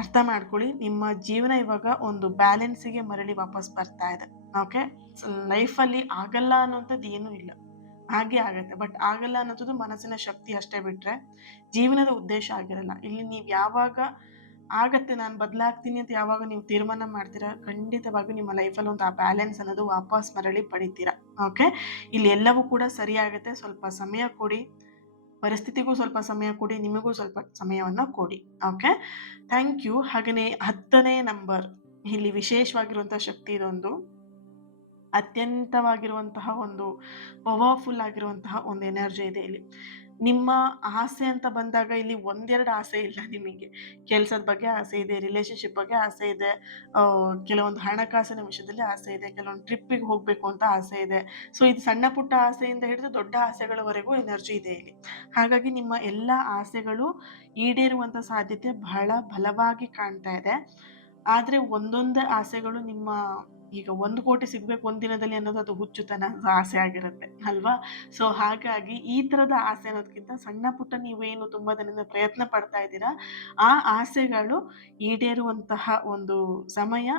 ಅರ್ಥ ಮಾಡ್ಕೊಳ್ಳಿ, ನಿಮ್ಮ ಜೀವನ ಇವಾಗ ಒಂದು ಬ್ಯಾಲೆನ್ಸಿಗೆ ಮರಳಿ ವಾಪಸ್ ಬರ್ತಾ ಇದೆ. ಓಕೆ. ಲೈಫಲ್ಲಿ ಆಗಲ್ಲ ಅನ್ನೋಂಥದ್ದು ಏನೂ ಇಲ್ಲ, ಹಾಗೆ ಆಗುತ್ತೆ. ಬಟ್ ಆಗಲ್ಲ ಅನ್ನೋದು ಮನಸ್ಸಿನ ಶಕ್ತಿ ಅಷ್ಟೇ. ಬಿಟ್ಟರೆ ಜೀವನದ ಉದ್ದೇಶ ಆಗಿರಲ್ಲ. ಇಲ್ಲಿ ನೀವು ಯಾವಾಗ ಆಗತ್ತೆ ನಾನು ಬದಲಾಗ್ತೀನಿ ಅಂತ ಯಾವಾಗ ನೀವು ತೀರ್ಮಾನ ಮಾಡ್ತೀರಾ, ಖಂಡಿತವಾಗಿ ನಿಮ್ಮ ಲೈಫಲ್ಲಿ ಒಂದು ಆ ಬ್ಯಾಲೆನ್ಸ್ ಅನ್ನೋದು ವಾಪಸ್ ಮರಳಿ ಪಡಿತೀರಾ. ಓಕೆ. ಇಲ್ಲಿ ಎಲ್ಲವೂ ಕೂಡ ಸರಿಯಾಗುತ್ತೆ. ಸ್ವಲ್ಪ ಸಮಯ ಕೊಡಿ, ಪರಿಸ್ಥಿತಿಗೂ ಸ್ವಲ್ಪ ಸಮಯ ಕೊಡಿ, ನಿಮಗೂ ಸ್ವಲ್ಪ ಸಮಯವನ್ನು ಕೊಡಿ. ಓಕೆ. Thank you. ಹಾಗೆಯೇ 10ನೇ ನಂಬರ್, ಇಲ್ಲಿ ವಿಶೇಷವಾಗಿರುವಂಥ ಶಕ್ತಿ ಇದೊಂದು. ಅತ್ಯಂತವಾಗಿರುವಂತಹ ಒಂದು ಪವರ್ಫುಲ್ ಆಗಿರುವಂತಹ ಒಂದು ಎನರ್ಜಿ ಇದೆ ಇಲ್ಲಿ. ನಿಮ್ಮ ಆಸೆ ಅಂತ ಬಂದಾಗ ಇಲ್ಲಿ ಒಂದೆರಡು ಆಸೆ ಇಲ್ಲ ನಿಮಗೆ. ಕೆಲಸದ ಬಗ್ಗೆ ಆಸೆ ಇದೆ, ರಿಲೇಶನ್ಶಿಪ್ ಬಗ್ಗೆ ಆಸೆ ಇದೆ, ಕೆಲವೊಂದು ಹಣಕಾಸಿನ ವಿಷಯದಲ್ಲಿ ಆಸೆ ಇದೆ, ಕೆಲವೊಂದು ಟ್ರಿಪ್ಪಿಗೆ ಹೋಗಬೇಕು ಅಂತ ಆಸೆ ಇದೆ. ಸೊ ಇದು ಸಣ್ಣ ಪುಟ್ಟ ಆಸೆಯಿಂದ ಹಿಡಿದು ದೊಡ್ಡ ಆಸೆಗಳವರೆಗೂ ಎನರ್ಜಿ ಇದೆ ಇಲ್ಲಿ. ಹಾಗಾಗಿ ನಿಮ್ಮ ಎಲ್ಲ ಆಸೆಗಳು ಈಡೇರುವಂಥ ಸಾಧ್ಯತೆ ಬಹಳ ಬಲವಾಗಿ ಕಾಣ್ತಾ ಇದೆ. ಆದರೆ ಒಂದೊಂದೇ ಆಸೆಗಳು ಈಗ 1 ಕೋಟಿ ಸಿಗ್ಬೇಕು ಒಂದಿನದಲ್ಲಿ ಅನ್ನೋದು ಅದು ಹುಚ್ಚುತನ ಆಸೆ ಆಗಿರುತ್ತೆ ಅಲ್ವಾ? ಸೊ ಹಾಗಾಗಿ ಈ ಥರದ ಆಸೆ ಅನ್ನೋದಕ್ಕಿಂತ ಸಣ್ಣ ಪುಟ್ಟ ನೀವೇನು ತುಂಬ ದಿನದಿಂದ ಪ್ರಯತ್ನ ಪಡ್ತಾ ಇದ್ದೀರಾ, ಆ ಆಸೆಗಳು ಈಡೇರುವಂತಹ ಒಂದು ಸಮಯ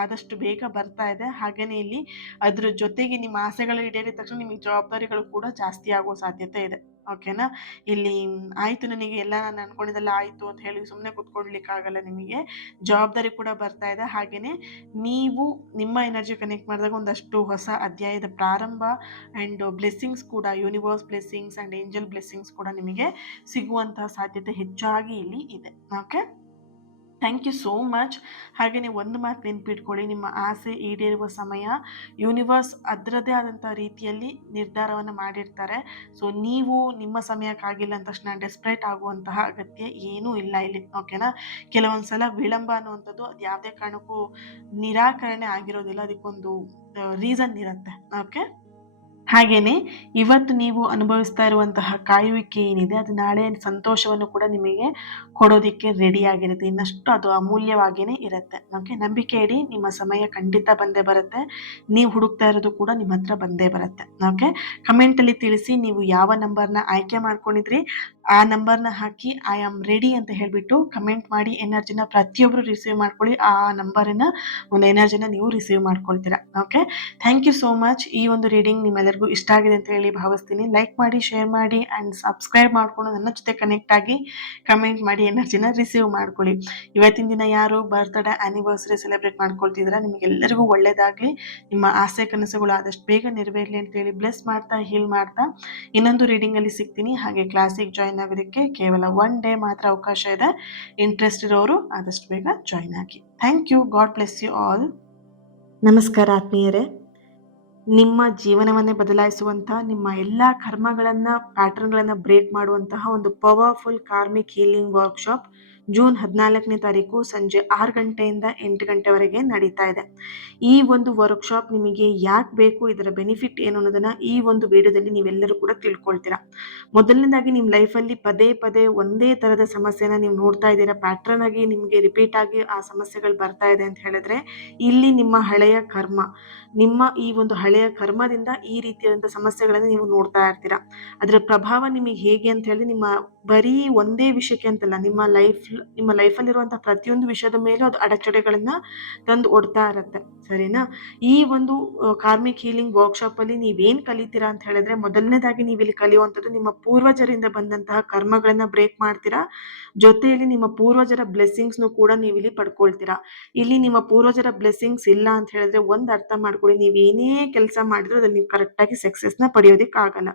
ಆದಷ್ಟು ಬೇಗ ಬರ್ತಾ ಇದೆ. ಹಾಗೆಯೇ ಇಲ್ಲಿ ಅದ್ರ ಜೊತೆಗೆ ನಿಮ್ಮ ಆಸೆಗಳು ಈಡೇರಿದ ತಕ್ಷಣ ನಿಮಗೆ ಜವಾಬ್ದಾರಿಗಳು ಕೂಡ ಜಾಸ್ತಿ ಆಗೋ ಸಾಧ್ಯತೆ ಇದೆ. ಓಕೆನಾ? ಇಲ್ಲಿ ಆಯಿತು, ನನಗೆ ಎಲ್ಲ ನಾನು ಅನ್ಕೊಂಡಿದ್ದೆಲ್ಲ ಆಯಿತು ಅಂತ ಹೇಳಿ ಸುಮ್ಮನೆ ಕೂತ್ಕೊಳ್ಲಿಕ್ಕಾಗಲ್ಲ. ನಿಮಗೆ ಜವಾಬ್ದಾರಿ ಕೂಡ ಬರ್ತಾ ಇದೆ. ಹಾಗೆಯೇ ನೀವು ನಿಮ್ಮ ಎನರ್ಜಿ ಕನೆಕ್ಟ್ ಮಾಡಿದಾಗ ಒಂದಷ್ಟು ಹೊಸ ಅಧ್ಯಾಯದ ಪ್ರಾರಂಭ ಆ್ಯಂಡ್ ಬ್ಲೆಸ್ಸಿಂಗ್ಸ್ ಕೂಡ, universe blessings and angel blessings ಕೂಡ ನಿಮಗೆ ಸಿಗುವಂತಹ ಸಾಧ್ಯತೆ ಹೆಚ್ಚಾಗಿ ಇಲ್ಲಿ ಇದೆ. Okay. Thank you so much. ಹಾಗೆಯೇ ಒಂದು ಮಾತು ನೆನ್ಪಿಟ್ಕೊಳ್ಳಿ, ನಿಮ್ಮ ಆಸೆ ಈಡೇರುವ ಸಮಯ ಯೂನಿವರ್ಸ್ ಅದರದ್ದೇ ಆದಂಥ ರೀತಿಯಲ್ಲಿ ನಿರ್ಧಾರವನ್ನು ಮಾಡಿರ್ತಾರೆ. ಸೊ ನೀವು ನಿಮ್ಮ ಸಮಯಕ್ಕಾಗಿಲ್ಲ ಅಂದ ತಕ್ಷಣ ಡೆಸ್ಪ್ರೇಟ್ ಆಗುವಂತಹ ಅಗತ್ಯ ಏನೂ ಇಲ್ಲ ಇಲ್ಲಿ, ಓಕೆನಾ? ಕೆಲವೊಂದು ಸಲ ವಿಳಂಬ ಅನ್ನುವಂಥದ್ದು ಅದು ಯಾವುದೇ ಕಾರಣಕ್ಕೂ ನಿರಾಕರಣೆ ಆಗಿರೋದಿಲ್ಲ, ಅದಕ್ಕೊಂದು ರೀಸನ್ ಇರುತ್ತೆ, ಓಕೆ? ಹಾಗೇನೆ ಇವತ್ತು ನೀವು ಅನುಭವಿಸ್ತಾ ಇರುವಂತಹ ಕಾಯುವಿಕೆ ಏನಿದೆ ಅದು ನಾಳೆ ಸಂತೋಷವನ್ನು ಕೂಡ ನಿಮಗೆ ಕೊಡೋದಿಕ್ಕೆ ರೆಡಿ ಆಗಿರುತ್ತೆ. ಇನ್ನಷ್ಟು ಅದು ಅಮೂಲ್ಯವಾಗಿಯೇ ಇರುತ್ತೆ, ಓಕೆ? ನಂಬಿಕೆ ಇಡಿ, ನಿಮ್ಮ ಸಮಯ ಖಂಡಿತ ಬಂದೇ ಬರುತ್ತೆ. ನೀವು ಹುಡುಕ್ತಾ ಇರೋದು ಕೂಡ ನಿಮ್ಮ ಹತ್ರ ಬಂದೇ ಬರುತ್ತೆ, ಓಕೆ? ಕಮೆಂಟಲ್ಲಿ ತಿಳಿಸಿ ನೀವು ಯಾವ ನಂಬರ್ನ ಆಯ್ಕೆ ಮಾಡ್ಕೊಂಡಿದ್ರಿ. ಆ ನಂಬರ್ನ ಹಾಕಿ ಐ ಆಮ್ ರೆಡಿ ಅಂತ ಹೇಳಿಬಿಟ್ಟು ಕಮೆಂಟ್ ಮಾಡಿ ಎನರ್ಜಿನ ಪ್ರತಿಯೊಬ್ಬರು ರಿಸೀವ್ ಮಾಡ್ಕೊಳ್ಳಿ. ಆ ನಂಬರಿನ ಒಂದು ಎನರ್ಜಿನ ನೀವು ರಿಸೀವ್ ಮಾಡ್ಕೊಳ್ತೀರಾ, okay? Thank you so much. ಈ ಒಂದು ರೀಡಿಂಗ್ ನಿಮ್ಮೆಲ್ಲರಿಗೂ ಇಷ್ಟ ಆಗಿದೆ ಅಂತ ಹೇಳಿ ಭಾವಿಸ್ತೀನಿ. ಲೈಕ್ ಮಾಡಿ, ಶೇರ್ ಮಾಡಿ ಆ್ಯಂಡ್ ಸಬ್ಸ್ಕ್ರೈಬ್ ಮಾಡಿಕೊಂಡು ನನ್ನ ಜೊತೆ ಕನೆಕ್ಟ್ ಆಗಿ ಕಮೆಂಟ್ ಮಾಡಿ ಎನರ್ಜಿನ ರಿಸೀವ್ ಮಾಡ್ಕೊಳ್ಳಿ. ಇವತ್ತಿನ ದಿನ ಯಾರು ಬರ್ತ್ಡೇ ಆ್ಯನಿವರ್ಸರಿ ಸೆಲೆಬ್ರೇಟ್ ಮಾಡ್ಕೊಳ್ತಿದ್ದೀರಾ, ನಿಮಗೆಲ್ಲರಿಗೂ ಒಳ್ಳೆಯದಾಗಲಿ. ನಿಮ್ಮ ಆಸೆ ಕನಸುಗಳು ಆದಷ್ಟು ಬೇಗ ನೆರವೇರಲಿ ಅಂತೇಳಿ ಬ್ಲೆಸ್ ಮಾಡ್ತಾ, ಹೀಲ್ ಮಾಡ್ತಾ ಇನ್ನೊಂದು ರೀಡಿಂಗಲ್ಲಿ ಸಿಗ್ತೀನಿ. ಹಾಗೆ ಕ್ಲಾಸಿಗೆ ಜಾಯಿನ್ ಆಗೋದಕ್ಕೆ ಕೇವಲ 1 ಡೇ ಮಾತ್ರ ಅವಕಾಶ ಇದೆ. ಇಂಟ್ರೆಸ್ಟ್ ಇರೋರು ಆದಷ್ಟು ಬೇಗ ಜಾಯಿನ್ ಆಗಿ. Thank you. God bless you all. ನಮಸ್ಕಾರ ಆತ್ಮೀಯರೇ. ನಿಮ್ಮ ಜೀವನವನ್ನೇ ಬದಲಾಯಿಸುವಂತಹ, ನಿಮ್ಮ ಎಲ್ಲ ಕರ್ಮಗಳನ್ನು, ಪ್ಯಾಟರ್ನ್ಗಳನ್ನು ಬ್ರೇಕ್ ಮಾಡುವಂತಹ ಒಂದು powerful karmic healing workshop June 14ನೇ ತಾರೀಕು ಸಂಜೆ 6 ಗಂಟೆಯಿಂದ 8 ಗಂಟೆವರೆಗೆ ನಡೀತಾ ಇದೆ. ಈ ಒಂದು ವರ್ಕ್ಶಾಪ್ ನಿಮಗೆ ಯಾಕೆ ಬೇಕು, ಇದರ ಬೆನಿಫಿಟ್ ಏನು ಅನ್ನೋದನ್ನು ಈ ಒಂದು ವಿಡಿಯೋದಲ್ಲಿ ನೀವೆಲ್ಲರೂ ಕೂಡ ತಿಳ್ಕೊಳ್ತೀರಾ. ಮೊದಲನೇದಾಗಿ ನಿಮ್ಮ ಲೈಫಲ್ಲಿ ಪದೇ ಪದೇ ಒಂದೇ ಥರದ ಸಮಸ್ಯೆನ ನೀವು ನೋಡ್ತಾ ಇದ್ದೀರಾ, ಪ್ಯಾಟ್ರನ್ ಆಗಿ ನಿಮಗೆ ರಿಪೀಟ್ ಆಗಿ ಆ ಸಮಸ್ಯೆಗಳು ಬರ್ತಾ ಇದೆ ಅಂತ ಹೇಳಿದ್ರೆ, ಇಲ್ಲಿ ನಿಮ್ಮ ಹಳೆಯ ಕರ್ಮ, ನಿಮ್ಮ ಈ ಒಂದು ಹಳೆಯ ಕರ್ಮದಿಂದ ಈ ರೀತಿಯಾದಂಥ ಸಮಸ್ಯೆಗಳನ್ನು ನೀವು ನೋಡ್ತಾ ಇರ್ತೀರಾ. ಅದರ ಪ್ರಭಾವ ನಿಮಗೆ ಹೇಗೆ ಅಂತ ಹೇಳಿ, ನಿಮ್ಮ ಬರೀ ಒಂದೇ ವಿಷಯಕ್ಕೆ ಅಂತಲ್ಲ, ನಿಮ್ಮ ಲೈಫಲ್ಲಿರುವಂಥ ಪ್ರತಿಯೊಂದು ವಿಷಯದ ಮೇಲೂ ಅದು ಅಡೆತಡೆಗಳನ್ನು ತಂದು ಒಡ್ತಾ ಇರುತ್ತೆ, ಸರಿನಾ? ಈ ಒಂದು ಕಾರ್ಮಿಕ್ ಹೀಲಿಂಗ್ ವರ್ಕ್ಶಾಪಲ್ಲಿ ನೀವೇನು ಕಲಿತೀರಾ ಅಂತ ಹೇಳಿದ್ರೆ, ಮೊದಲನೇದಾಗಿ ನೀವು ಇಲ್ಲಿ ಕಲಿಯುವಂಥದ್ದು ನಿಮ್ಮ ಪೂರ್ವಜರಿಂದ ಬಂದಂತಹ ಕರ್ಮಗಳನ್ನು ಬ್ರೇಕ್ ಮಾಡ್ತೀರಾ. ಜೊತೆಯಲ್ಲಿ ನಿಮ್ಮ ಪೂರ್ವಜರ ಬ್ಲೆಸ್ಸಿಂಗ್ಸ್ನು ಕೂಡ ನೀವು ಇಲ್ಲಿ ಪಡ್ಕೊಳ್ತೀರಾ. ಇಲ್ಲಿ ನಿಮ್ಮ ಪೂರ್ವಜರ ಬ್ಲೆಸ್ಸಿಂಗ್ಸ್ ಇಲ್ಲ ಅಂತ ಹೇಳಿದ್ರೆ ಒಂದು ಅರ್ಥ ಮಾಡ್ಕೊಳ್ಳಿ, ನೀವೇನೇ ಕೆಲಸ ಮಾಡಿದ್ರು ಅದ್ರಲ್ಲಿ ನೀವು ಕರೆಕ್ಟಾಗಿ ಸಕ್ಸಸ್ನ ಪಡೆಯೋದಕ್ಕಾಗಲ್ಲ.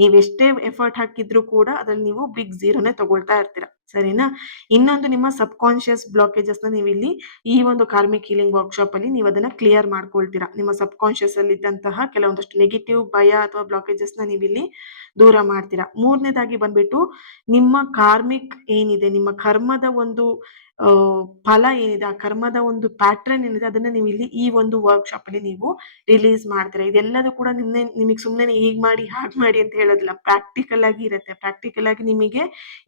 ನೀವೆಷ್ಟೇ ಎಫರ್ಟ್ ಹಾಕಿದ್ರು ಕೂಡ ಅದ್ರಲ್ಲಿ ನೀವು ಬಿಗ್ ಝೀರೋನೇ ತಗೊಳ್ತಾ ಇರ್ತೀರಾ, ಸರಿನಾ? ಇನ್ನೊಂದು, ನಿಮ್ಮ ಸಬ್ ಕಾನ್ಷಿಯಸ್ ಬ್ಲಾಕೇಜಸ್ನ ನೀವು ಇಲ್ಲಿ ಈ ಒಂದು ಕಾರ್ಮಿಕ್ ಹೀಲಿಂಗ್ ವರ್ಕ್ಶಾಪ್ ಅಲ್ಲಿ ನೀವು ಅದನ್ನ ಕ್ಲಿಯರ್ ಮಾಡ್ಕೊಳ್ತೀರಾ. ನಿಮ್ಮ ಸಬ್ ಕಾನ್ಷಿಯಸ್ ಅಲ್ಲಿ ಇದ್ದಂತಹ ಕೆಲವೊಂದಷ್ಟು ನೆಗೆಟಿವ್ ಭಯ ಅಥವಾ ಬ್ಲಾಕೇಜಸ್ನ ನೀವು ಇಲ್ಲಿ ದೂರ ಮಾಡ್ತೀರಾ. ಮೂರನೇದಾಗಿ ಬಂದ್ಬಿಟ್ಟು, ನಿಮ್ಮ ಕಾರ್ಮಿಕ್ ಏನಿದೆ, ನಿಮ್ಮ ಕರ್ಮದ ಒಂದು ಫಲ ಏನಿದೆ, ಆ ಕರ್ಮದ ಒಂದು ಪ್ಯಾಟ್ರನ್ ಏನಿದೆ, ಅದನ್ನ ನೀವು ಇಲ್ಲಿ ಈ ಒಂದು ವರ್ಕ್ಶಾಪ್ ಅಲ್ಲಿ ನೀವು ರಿಲೀಸ್ ಮಾಡ್ತೀರಾ. ಇದೆಲ್ಲದೂ ಕೂಡ ನಿಮಗೆ ಸುಮ್ಮನೆ ಹೀಗೆ ಮಾಡಿ ಹಾಗೆ ಮಾಡಿ ಅಂತ ಹೇಳೋದಿಲ್ಲ, ಪ್ರಾಕ್ಟಿಕಲ್ ಆಗಿ ಇರುತ್ತೆ. ಪ್ರಾಕ್ಟಿಕಲ್ ಆಗಿ ನಿಮಗೆ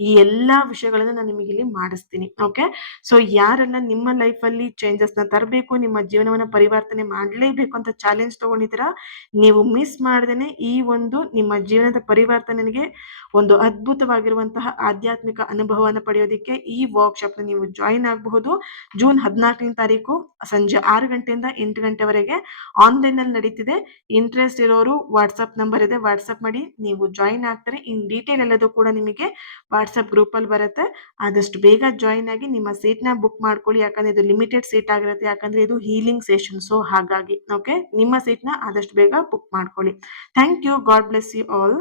ಈ ಎಲ್ಲಾ ವಿಷಯಗಳನ್ನ ನಾನು ನಿಮಗೆ ಇಲ್ಲಿ ಮಾಡಿಸ್ತೀನಿ, ಓಕೆ? ಸೊ ಯಾರೆಲ್ಲ ನಿಮ್ಮ ಲೈಫಲ್ಲಿ ಚೇಂಜಸ್ನ ತರಬೇಕು, ನಿಮ್ಮ ಜೀವನವನ್ನ ಪರಿವರ್ತನೆ ಮಾಡಲೇಬೇಕು ಅಂತ ಚಾಲೆಂಜ್ ತಗೊಂಡಿದ್ದೀರಾ, ನೀವು ಮಿಸ್ ಮಾಡ್ದೇನೆ ಈ ಒಂದು ನಿಮ್ಮ ಜೀವನದ ಪರಿವರ್ತನೆಗೆ ಒಂದು ಅದ್ಭುತವಾಗಿರುವಂತಹ ಆಧ್ಯಾತ್ಮಿಕ ಅನುಭವವನ್ನು ಪಡೆಯೋದಕ್ಕೆ ಈ ವರ್ಕ್ಶಾಪ್ನ ನೀವು ಜಾಯಿನ್ ಆಗಬಹುದು. ಜೂನ್ 14ನೇ ತಾರೀಕು ಸಂಜೆ 6 ಗಂಟೆಯಿಂದ 8 ಗಂಟೆವರೆಗೆ ಆನ್ಲೈನಲ್ಲಿ ನಡೀತಿದೆ. ಇಂಟ್ರೆಸ್ಟ್ ಇರೋರು ವಾಟ್ಸಪ್ ನಂಬರ್ ಇದೆ, ವಾಟ್ಸಪ್ ಮಾಡಿ ನೀವು ಜಾಯಿನ್ ಆಗ್ತಾರೆ. ಇನ್ ಡೀಟೇಲ್ ಎಲ್ಲದೂ ಕೂಡ ನಿಮಗೆ ವಾಟ್ಸಪ್ ಗ್ರೂಪಲ್ಲಿ ಬರುತ್ತೆ. ಆದಷ್ಟು ಬೇಗ ಜಾಯಿನ್ ಆಗಿ ನಿಮ್ಮ ಸೀಟ್ನ ಬುಕ್ ಮಾಡ್ಕೊಳ್ಳಿ, ಯಾಕಂದ್ರೆ ಇದು ಲಿಮಿಟೆಡ್ ಸೀಟ್ ಆಗಿರುತ್ತೆ, ಯಾಕಂದ್ರೆ ಇದು ಹೀಲಿಂಗ್ ಸೆಷನ್. ಸೊ ಹಾಗಾಗಿ ಓಕೆ, ನಿಮ್ಮ ಸೀಟ್ನ ಆದಷ್ಟು ಬೇಗ ಬುಕ್ ಮಾಡ್ಕೊಳ್ಳಿ. Thank you. God bless you all.